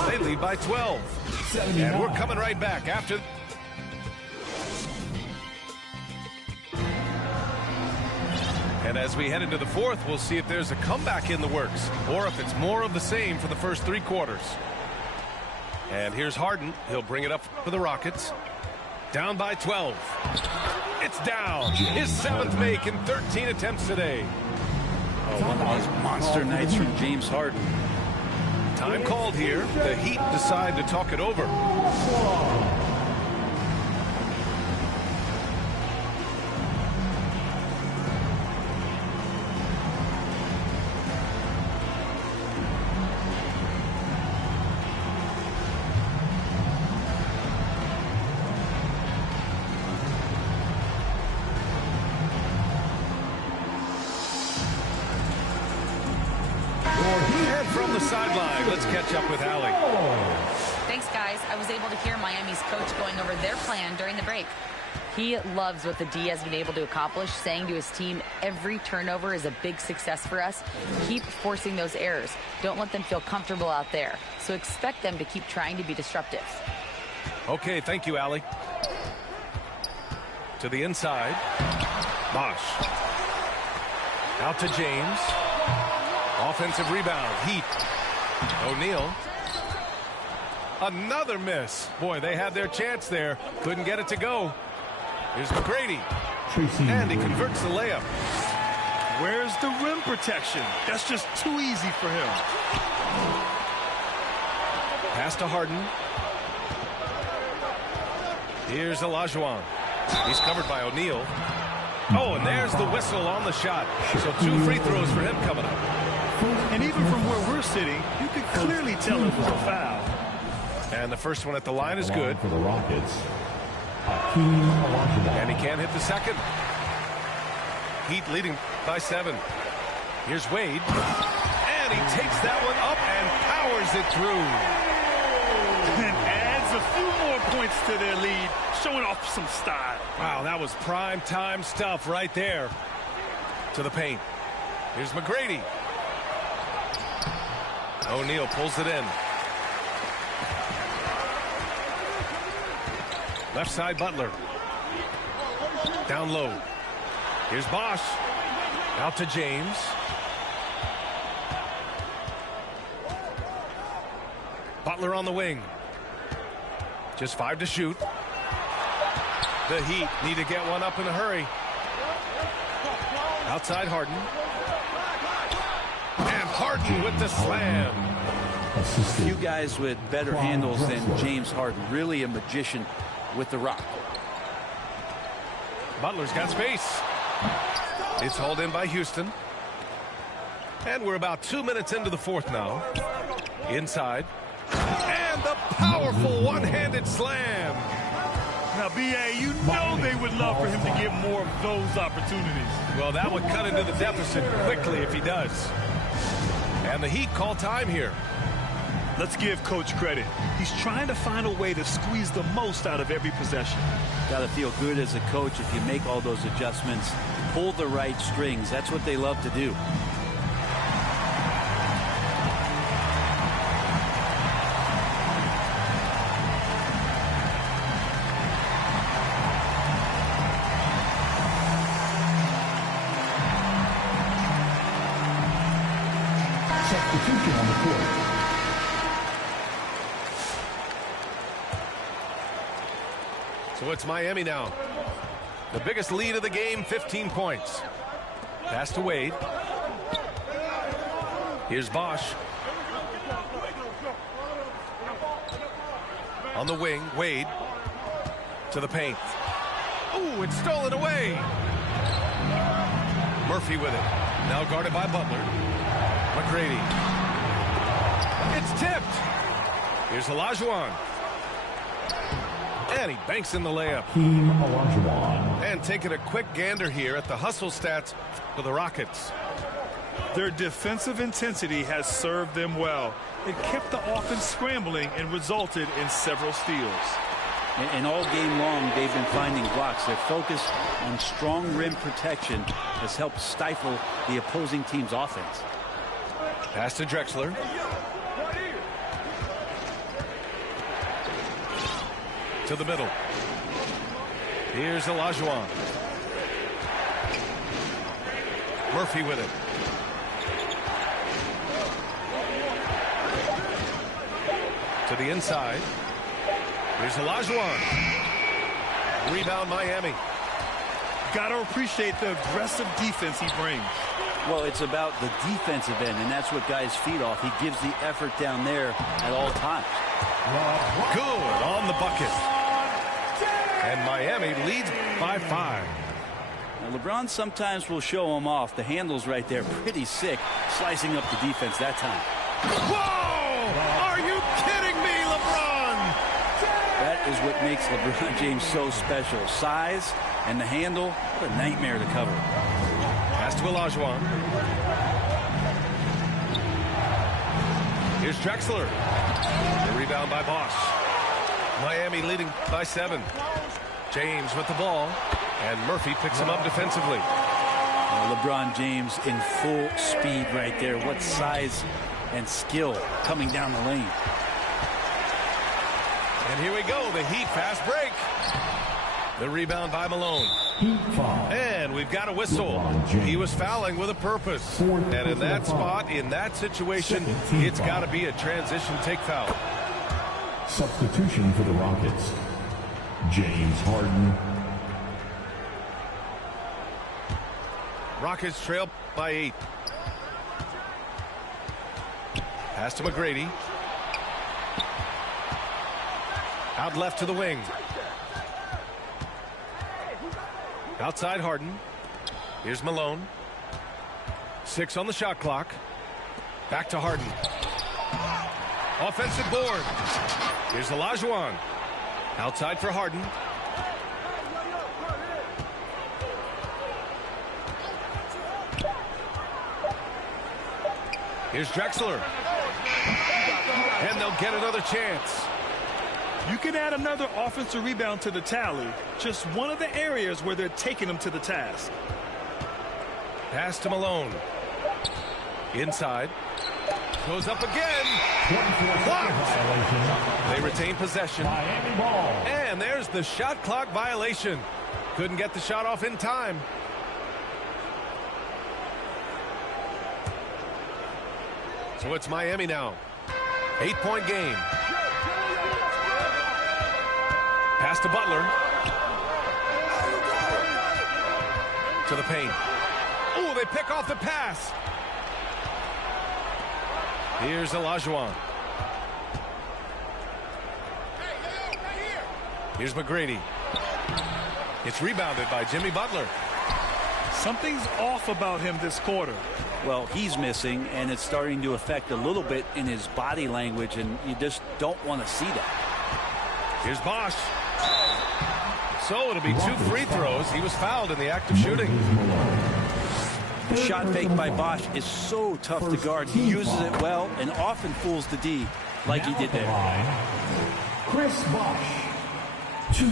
They lead by 12. 79. And we're coming right back after. And as we head into the fourth, we'll see if there's a comeback in the works or if it's more of the same for the first 3 quarters. And here's Harden. He'll bring it up for the Rockets. Down by 12. It's down. His 7th make in 13 attempts today. Oh, one of these monster nights from James Harden. Time called here. The Heat decide to talk it over. And from the sideline, let's catch up with Allie. Thanks, guys. I was able to hear Miami's coach going over their plan during the break. He loves what the D has been able to accomplish, saying to his team, every turnover is a big success for us. Keep forcing those errors. Don't let them feel comfortable out there. So expect them to keep trying to be disruptive. Okay, thank you, Allie. To the inside. Bosh. Out to James. Offensive rebound. Heat. O'Neal. Another miss. Boy, they had their chance there. Couldn't get it to go. Here's McGrady. Tracy And he McGrady. converts the layup. Where's the rim protection? That's just too easy for him. Pass to Harden. Here's Olajuwon. He's covered by O'Neal. Oh, and there's the whistle on the shot. So 2 free throws for him coming up. And even from where we're sitting, you could clearly tell it was a foul. And the first one at the line is good. For the Rockets, Hakeem Olajuwon. And he can't hit the second. Heat leading by 7. Here's Wade. And he takes that one up and powers it through. And adds a few more points to their lead, showing off some style. Wow, that was prime time stuff right there. To the paint. Here's McGrady. O'Neal pulls it in. Left side, Butler. Down low. Here's Bosh. Out to James. Butler on the wing. Just 5 to shoot. The Heat need to get one up in a hurry. Outside Harden. And Harden with the slam. A few guys with better handles than James Harden. Really a magician with the rock. Butler's got space. It's hauled in by Houston. And we're about 2 minutes into the fourth now. Inside. And the powerful one-handed slam. Now, B.A., you know they would love for him to get more of those opportunities. Well, that would cut into the deficit quickly if he does. And the Heat call time here. Let's give Coach credit. He's trying to find a way to squeeze the most out of every possession. Got to feel good as a coach if you make all those adjustments, pull the right strings. That's what they love to do. Substitution on the court. So it's Miami now. The biggest lead of the game, 15 points. Pass to Wade. Here's Bosh. On the wing, Wade. To the paint. Ooh, it's stolen away. Murphy with it. Now guarded by Butler. McGrady. It's tipped. Here's Olajuwon. And he banks in the layup. Team Olajuwon. And taking a quick gander here at the hustle stats for the Rockets. Their defensive intensity has served them well. It kept the offense scrambling and resulted in several steals. And all game long, they've been finding blocks. Their focus on strong rim protection has helped stifle the opposing team's offense. Pass to Drexler. To the middle. Here's Olajuwon. Murphy with it. To the inside. Here's Olajuwon. Rebound Miami. Gotta appreciate the aggressive defense he brings. Well, it's about the defensive end, and that's what guys feed off. He gives the effort down there at all times. Good on the bucket. And Miami leads by 5. Now, LeBron sometimes will show him off. The handle's right there, pretty sick, slicing up the defense that time. Whoa! Are you kidding me, LeBron? That is what makes LeBron James so special. Size and the handle, what a nightmare to cover. Pass to Olajuwon. Here's Drexler. The rebound by Bosch. Miami leading by 7. James with the ball. And Murphy picks him up defensively. LeBron James in full speed right there. What size and skill coming down the lane. And here we go, the Heat fast break. The rebound by Malone. And we've got a whistle. He was fouling with a purpose. And in that spot, in that situation, it's got to be a transition take foul. Substitution for the Rockets. James Harden. Rockets trail by 8. Pass to McGrady. Out left to the wing. Outside Harden. Here's Malone. 6 on the shot clock. Back to Harden. Offensive board. Here's Olajuwon. Outside for Harden. Here's Drexler. And they'll get another chance. You can add another offensive rebound to the tally. Just one of the areas where they're taking them to the task. Pass to Malone. Inside. Goes up again. Blocked. They retain possession. And there's the shot clock violation. Couldn't get the shot off in time. So it's Miami now. 8-point game. Pass to Butler. To the paint. Oh, they pick off the pass. Here's Olajuwon. Here's McGrady. It's rebounded by Jimmy Butler. Something's off about him this quarter. Well, he's missing, and it's starting to affect a little bit in his body language, and you just don't want to see that. Here's Bosch. So it'll be 2 free throws. He was fouled in the act of shooting. The shot fake by Bosch is so tough to guard. He uses it well and often fools the D like he did there. Chris Bosch. 2.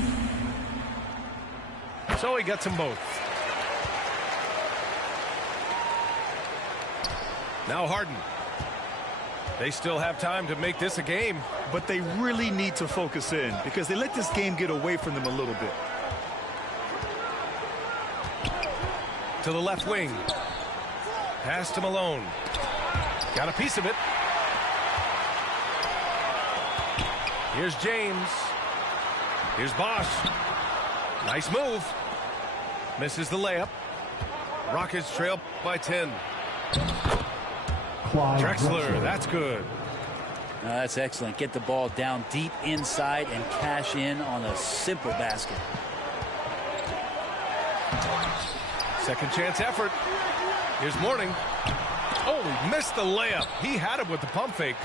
So he gets them both. Now Harden. They still have time to make this a game. But they really need to focus in because they let this game get away from them a little bit. To the left wing. Pass to Malone. Got a piece of it. Here's James. Here's Bosch. Nice move. Misses the layup. Rockets trail by 10. Drexler, that's good. That's excellent. Get the ball down deep inside and cash in on a simple basket. Second chance effort. Here's Mourning. Oh, he missed the layup. He had it with the pump fake.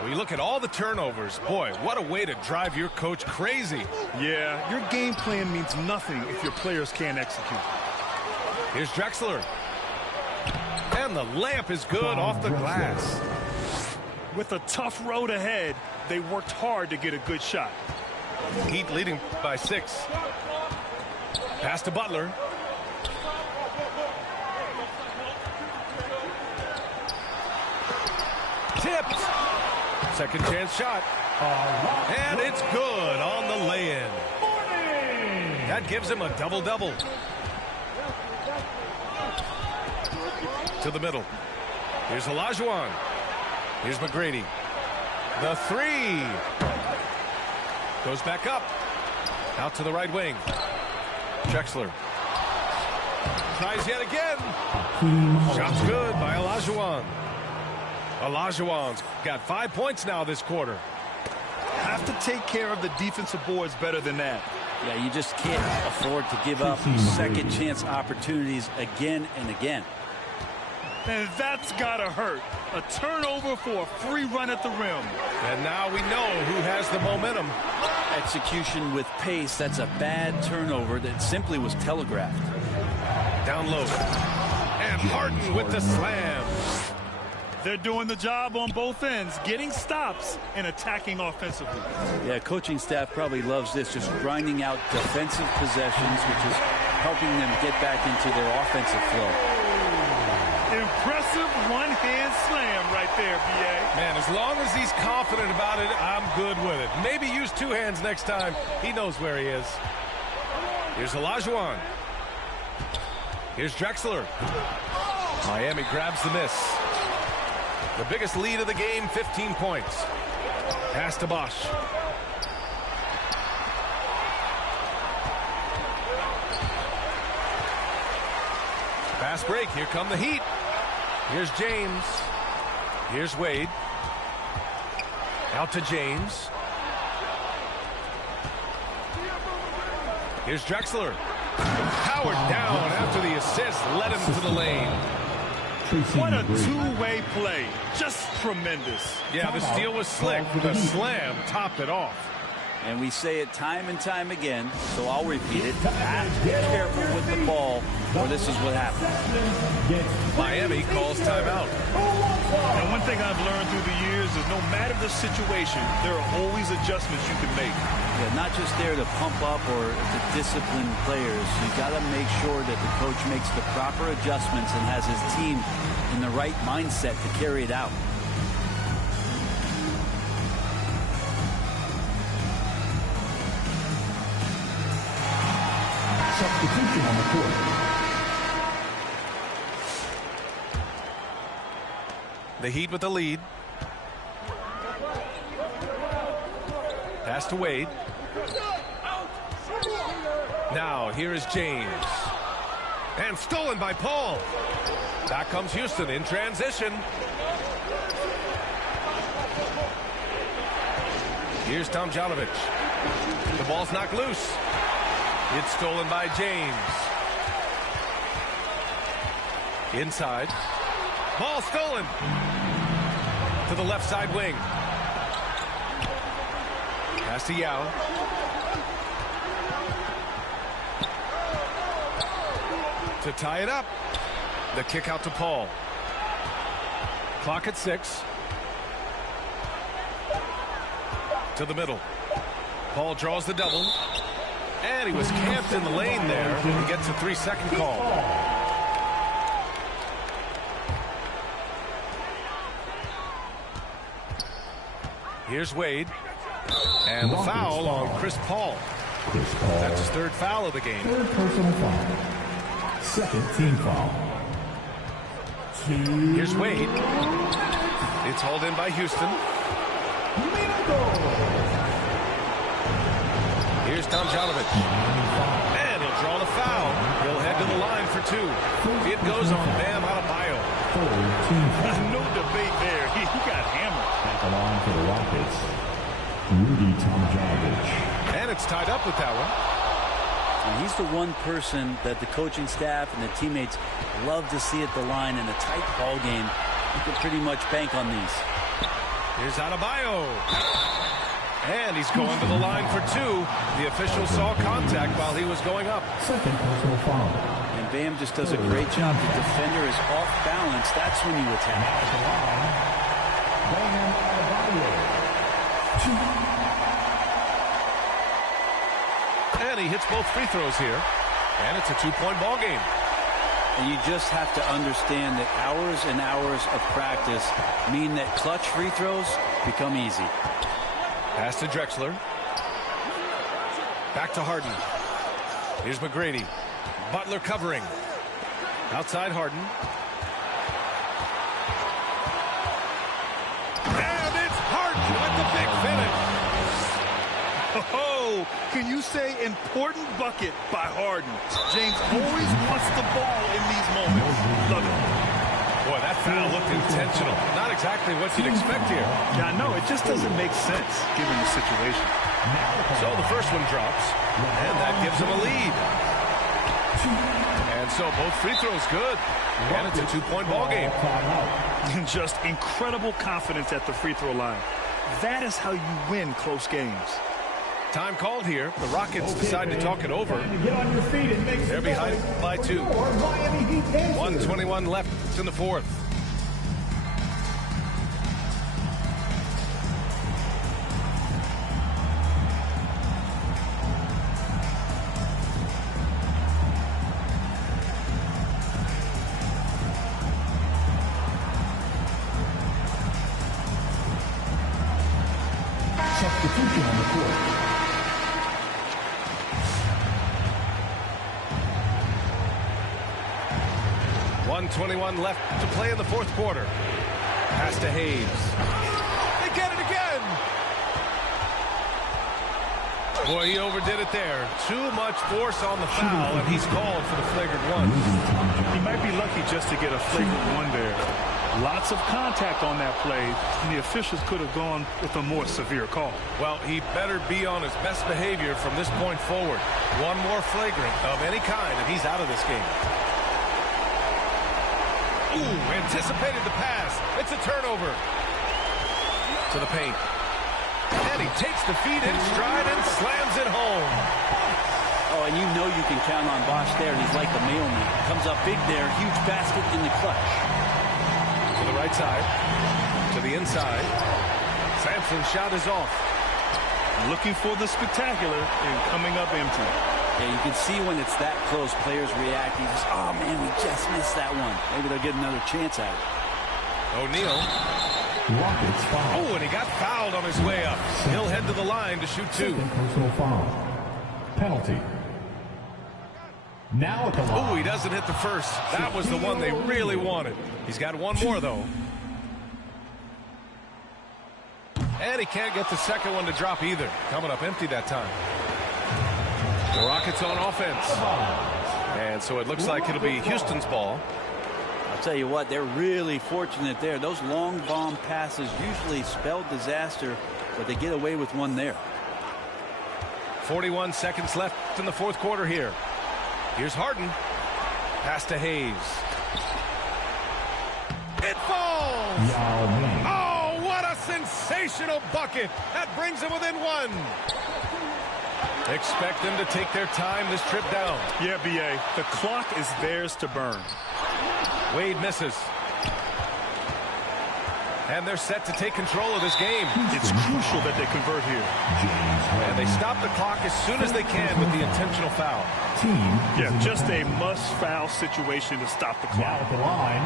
When you look at all the turnovers, boy, what a way to drive your coach crazy. Yeah, your game plan means nothing if your players can't execute. Here's Drexler. And the layup is good off the glass. With a tough road ahead, they worked hard to get a good shot. Heat leading by 6. Pass to Butler. Tipped. Second chance shot. And it's good on the lay-in. That gives him a double-double. To the middle. Here's Olajuwon. Here's McGrady. The 3. Goes back up. Out to the right wing. Drexler. Tries yet again. Shot's good by Olajuwon. Olajuwon's got 5 points now this quarter. Have to take care of the defensive boards better than that. Yeah, you just can't afford to give up second chance opportunities again and again. And that's gotta hurt. A turnover for a free run at the rim. And now we know who has the momentum. Execution with pace. That's a bad turnover that simply was telegraphed. Down low. And Harden with the slam. They're doing the job on both ends, getting stops and attacking offensively. Yeah, coaching staff probably loves this, just grinding out defensive possessions, which is helping them get back into their offensive flow. Impressive one-hand slam right there, B.A. Man, as long as he's confident about it, I'm good with it. Maybe use 2 hands next time. He knows where he is. Here's Olajuwon. Here's Drexler. Miami grabs the miss. The biggest lead of the game, 15 points. Pass to Bosch. Fast break. Here come the Heat. Here's James. Here's Wade. Out to James. Here's Drexler. Howard down after the assist. Led him to the lane. What a two-way play. Just tremendous. Yeah, the steal was slick. The slam topped it off. And we say it time and time again, so I'll repeat it. Have to be careful with the ball, or this is what happens. Miami calls timeout. And one thing I've learned through the years is no matter the situation, there are always adjustments you can make. Yeah, not just there to pump up or to discipline players. You got to make sure that the coach makes the proper adjustments and has his team in the right mindset to carry it out. Substitution on the court. The Heat with the lead. Pass to Wade. Now here is James. And stolen by Paul. Back comes Houston in transition. Here's Tomjanovich. The ball's knocked loose. It's stolen by James. Inside. Ball stolen. To the left side wing. Pass to Yao. To tie it up. The kick out to Paul. Clock at 6. To the middle. Paul draws the double. And he was camped in the lane there. He gets a 3-second call. Here's Wade. And the foul on Chris Paul. That's his 3rd foul of the game. 3rd personal foul. 2nd team foul. Here's Wade. It's hauled in by Houston. Here's Tomjanovich. And he'll draw the foul. He'll head to the line for 2. It goes on Bam Adebayo. There's no debate there. He got hammered. At the line for the Rockets, Rudy Tomjanovich. And it's tied up with that one. And he's the one person that the coaching staff and the teammates love to see at the line in a tight ball game. You can pretty much bank on these. Here's Adebayo. And he's going to the line for two. The official saw contact while he was going up. Second personal foul. And Bam just does a great job. The defender is off balance. That's when you attack. Now at the line, Bam Adebayo. And he hits both free throws here. And it's a two-point ball game. And you just have to understand that hours and hours of practice mean that clutch free throws become easy. Pass to Drexler. Back to Harden. Here's McGrady. Butler covering. Outside Harden. And it's Harden with the big finish. Oh, can you say important bucket by Harden? James always wants the ball in these moments. Love it. Boy, that foul looked intentional. Not exactly what you'd expect here. Yeah, I know. It just doesn't make sense given the situation. So the first one drops, and that gives him a lead. And so both free throws good. And it's a two-point ball game. Just incredible confidence at the free throw line. That is how you win close games. Time called here. The Rockets decide to talk it over. Get on your feet and make They're behind by two. 1:21 left in the fourth. Substitution on the court. .21 left to play in the fourth quarter. Pass to Hayes. They get it again. Boy, he overdid it there. Too much force on the foul, and he's called for the flagrant one. He might be lucky just to get a flagrant one there. Lots of contact on that play, and the officials could have gone with a more severe call. Well, he better be on his best behavior from this point forward. One more flagrant of any kind, and he's out of this game. Ooh, anticipated the pass. It's a turnover. To the paint. And he takes the feet in stride and slams it home. Oh, and you know you can count on Bosch there. He's like the mailman. Comes up big there. Huge basket in the clutch. To the right side. To the inside. Sampson's shot is off. Looking for the spectacular and coming up empty. Yeah, you can see when it's that close, players react. You just, oh, man, we just missed that one. Maybe they'll get another chance at it. O'Neal. Rockets foul. Oh, and he got fouled on his way up. He'll head to the line to shoot two. Second personal foul. Penalty. Now at the line. Oh, he doesn't hit the first. That was the one they really wanted. He's got one more, though. And he can't get the second one to drop either. Coming up empty that time. The Rockets on offense. And so it looks like it'll be Houston's ball. I'll tell you what, they're really fortunate there. Those long bomb passes usually spell disaster, but they get away with one there. 41 seconds left in the fourth quarter here. Here's Harden. Pass to Hayes. It falls! Oh, what a sensational bucket! That brings them within one. Expect them to take their time this trip down. Yeah, B.A., the clock is theirs to burn. Wade misses. And they're set to take control of this game. It's crucial that they convert here. And they stop the clock as soon as they can with the intentional foul. Yeah, just a must-foul situation to stop the clock. Now at the line.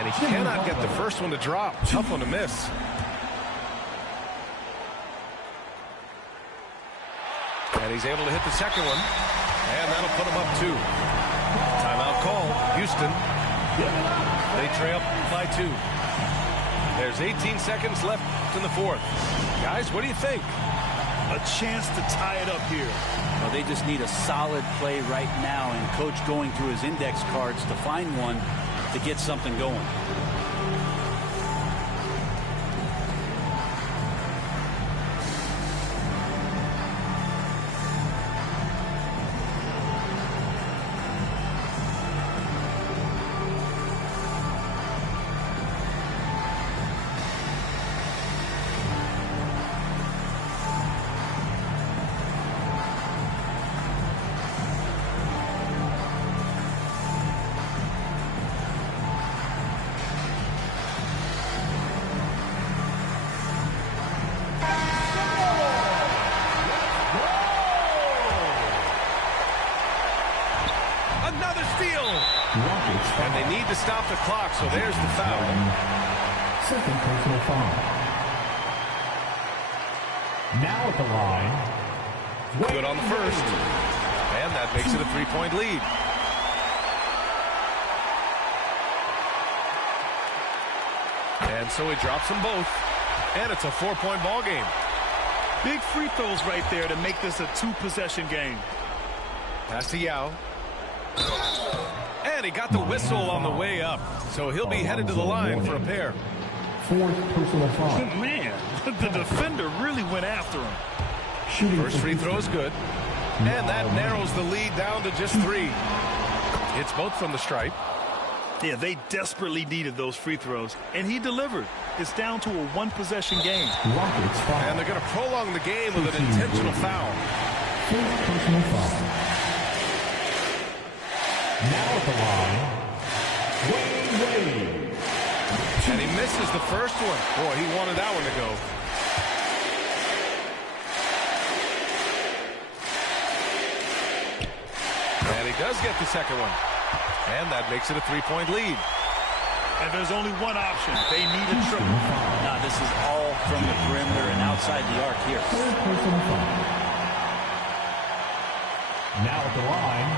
And he cannot get the first one to drop. Tough one to miss. And he's able to hit the second one. And that'll put him up two. Timeout call. Houston. They trail by two. There's 18 seconds left in the fourth. Guys, what do you think? A chance to tie it up here. Well, they just need a solid play right now, and Coach going through his index cards to find one to get something going. Another steal. Rockets And they need to stop the clock, so there's the foul. Second personal foul. Now at the line. Good on the first. And that makes it a 3-point lead. And so he drops them both. And it's a 4-point ball game. Big free throws right there to make this a 2-possession game. Pass to Yao. And he got the whistle on the way up. So he'll be headed to the line for a pair. Fourth personal foul. Man, the defender really went after him. Shooting First free throw is good. And that narrows the lead down to just 3. It's both from the stripe. Yeah, they desperately needed those free throws, and he delivered. It's down to a 1-possession game. Rockets foul. And they're going to prolong the game with an intentional foul. Fourth personal foul. Now at the line. Wade. And he misses the first one. Boy, he wanted that one to go. And he does get the second one. And that makes it a 3-point lead. And there's only one option. They need a triple. Now, this is all from the perimeter and outside the arc here. Third personal foul. Now at the line.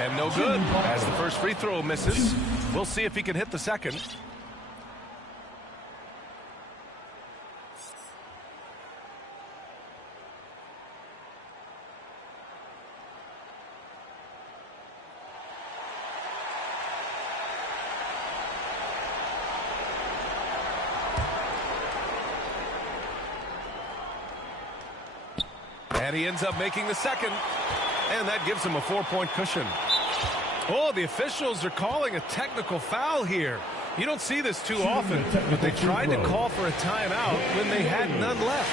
And no good, as the first free throw misses. We'll see if he can hit the second. And he ends up making the second. And that gives him a 4-point cushion. Oh, the officials are calling a technical foul here. You don't see this too often, but they tried to call for a timeout when they had none left.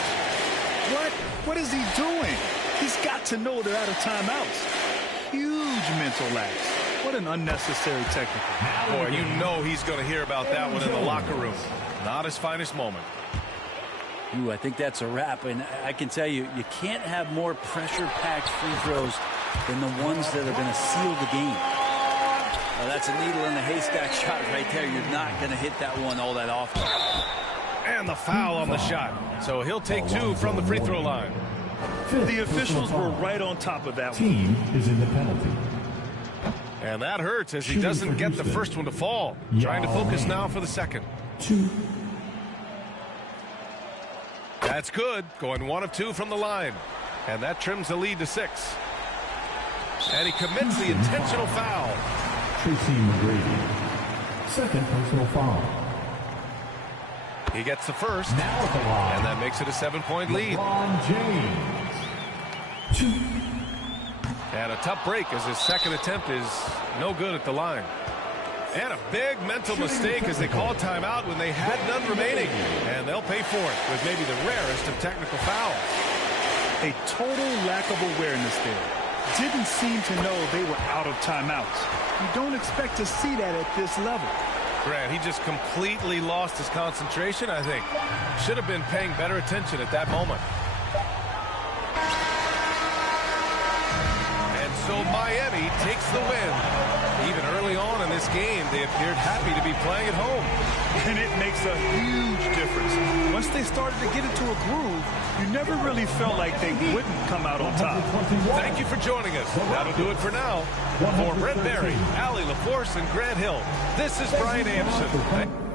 What is he doing? He's got to know they're out of timeouts. Huge mental lapse. What an unnecessary technical. Boy, you know he's going to hear about that one in the locker room. Not his finest moment. Ooh, I think that's a wrap, and I can tell you, you can't have more pressure-packed free throws than the ones that are going to seal the game. Well, that's a needle in the haystack shot right there. You're not going to hit that one all that often. And the foul on the shot. So he'll take 2 from the free throw line. The officials were right on top of that one. Team is in the penalty. And that hurts as he doesn't get the first one to fall. Trying to focus now for the second. 2. That's good. Going 1 of 2 from the line. And that trims the lead to 6. And he commits the intentional foul. Tracy McGrady. Second personal foul. He gets the first. Now at the line. And that makes it a 7-point lead. LeBron James. 2. And a tough break as his second attempt is no good at the line. And a big mental mistake as they call timeout when they had none remaining. And they'll pay for it with maybe the rarest of technical fouls. A total lack of awareness there. Didn't seem to know they were out of timeouts. You don't expect to see that at this level. Grant, he just completely lost his concentration, I think. Should have been paying better attention at that moment. And so Miami takes the win. Even early on in this game, they appeared happy to be playing at home. And it makes a huge difference. Once they started to get into a groove, you never really felt like they wouldn't come out on top. Thank you for joining us. That'll do it for now. For Brent Barry, Allie LaForce, and Grant Hill, this is Brian Anderson.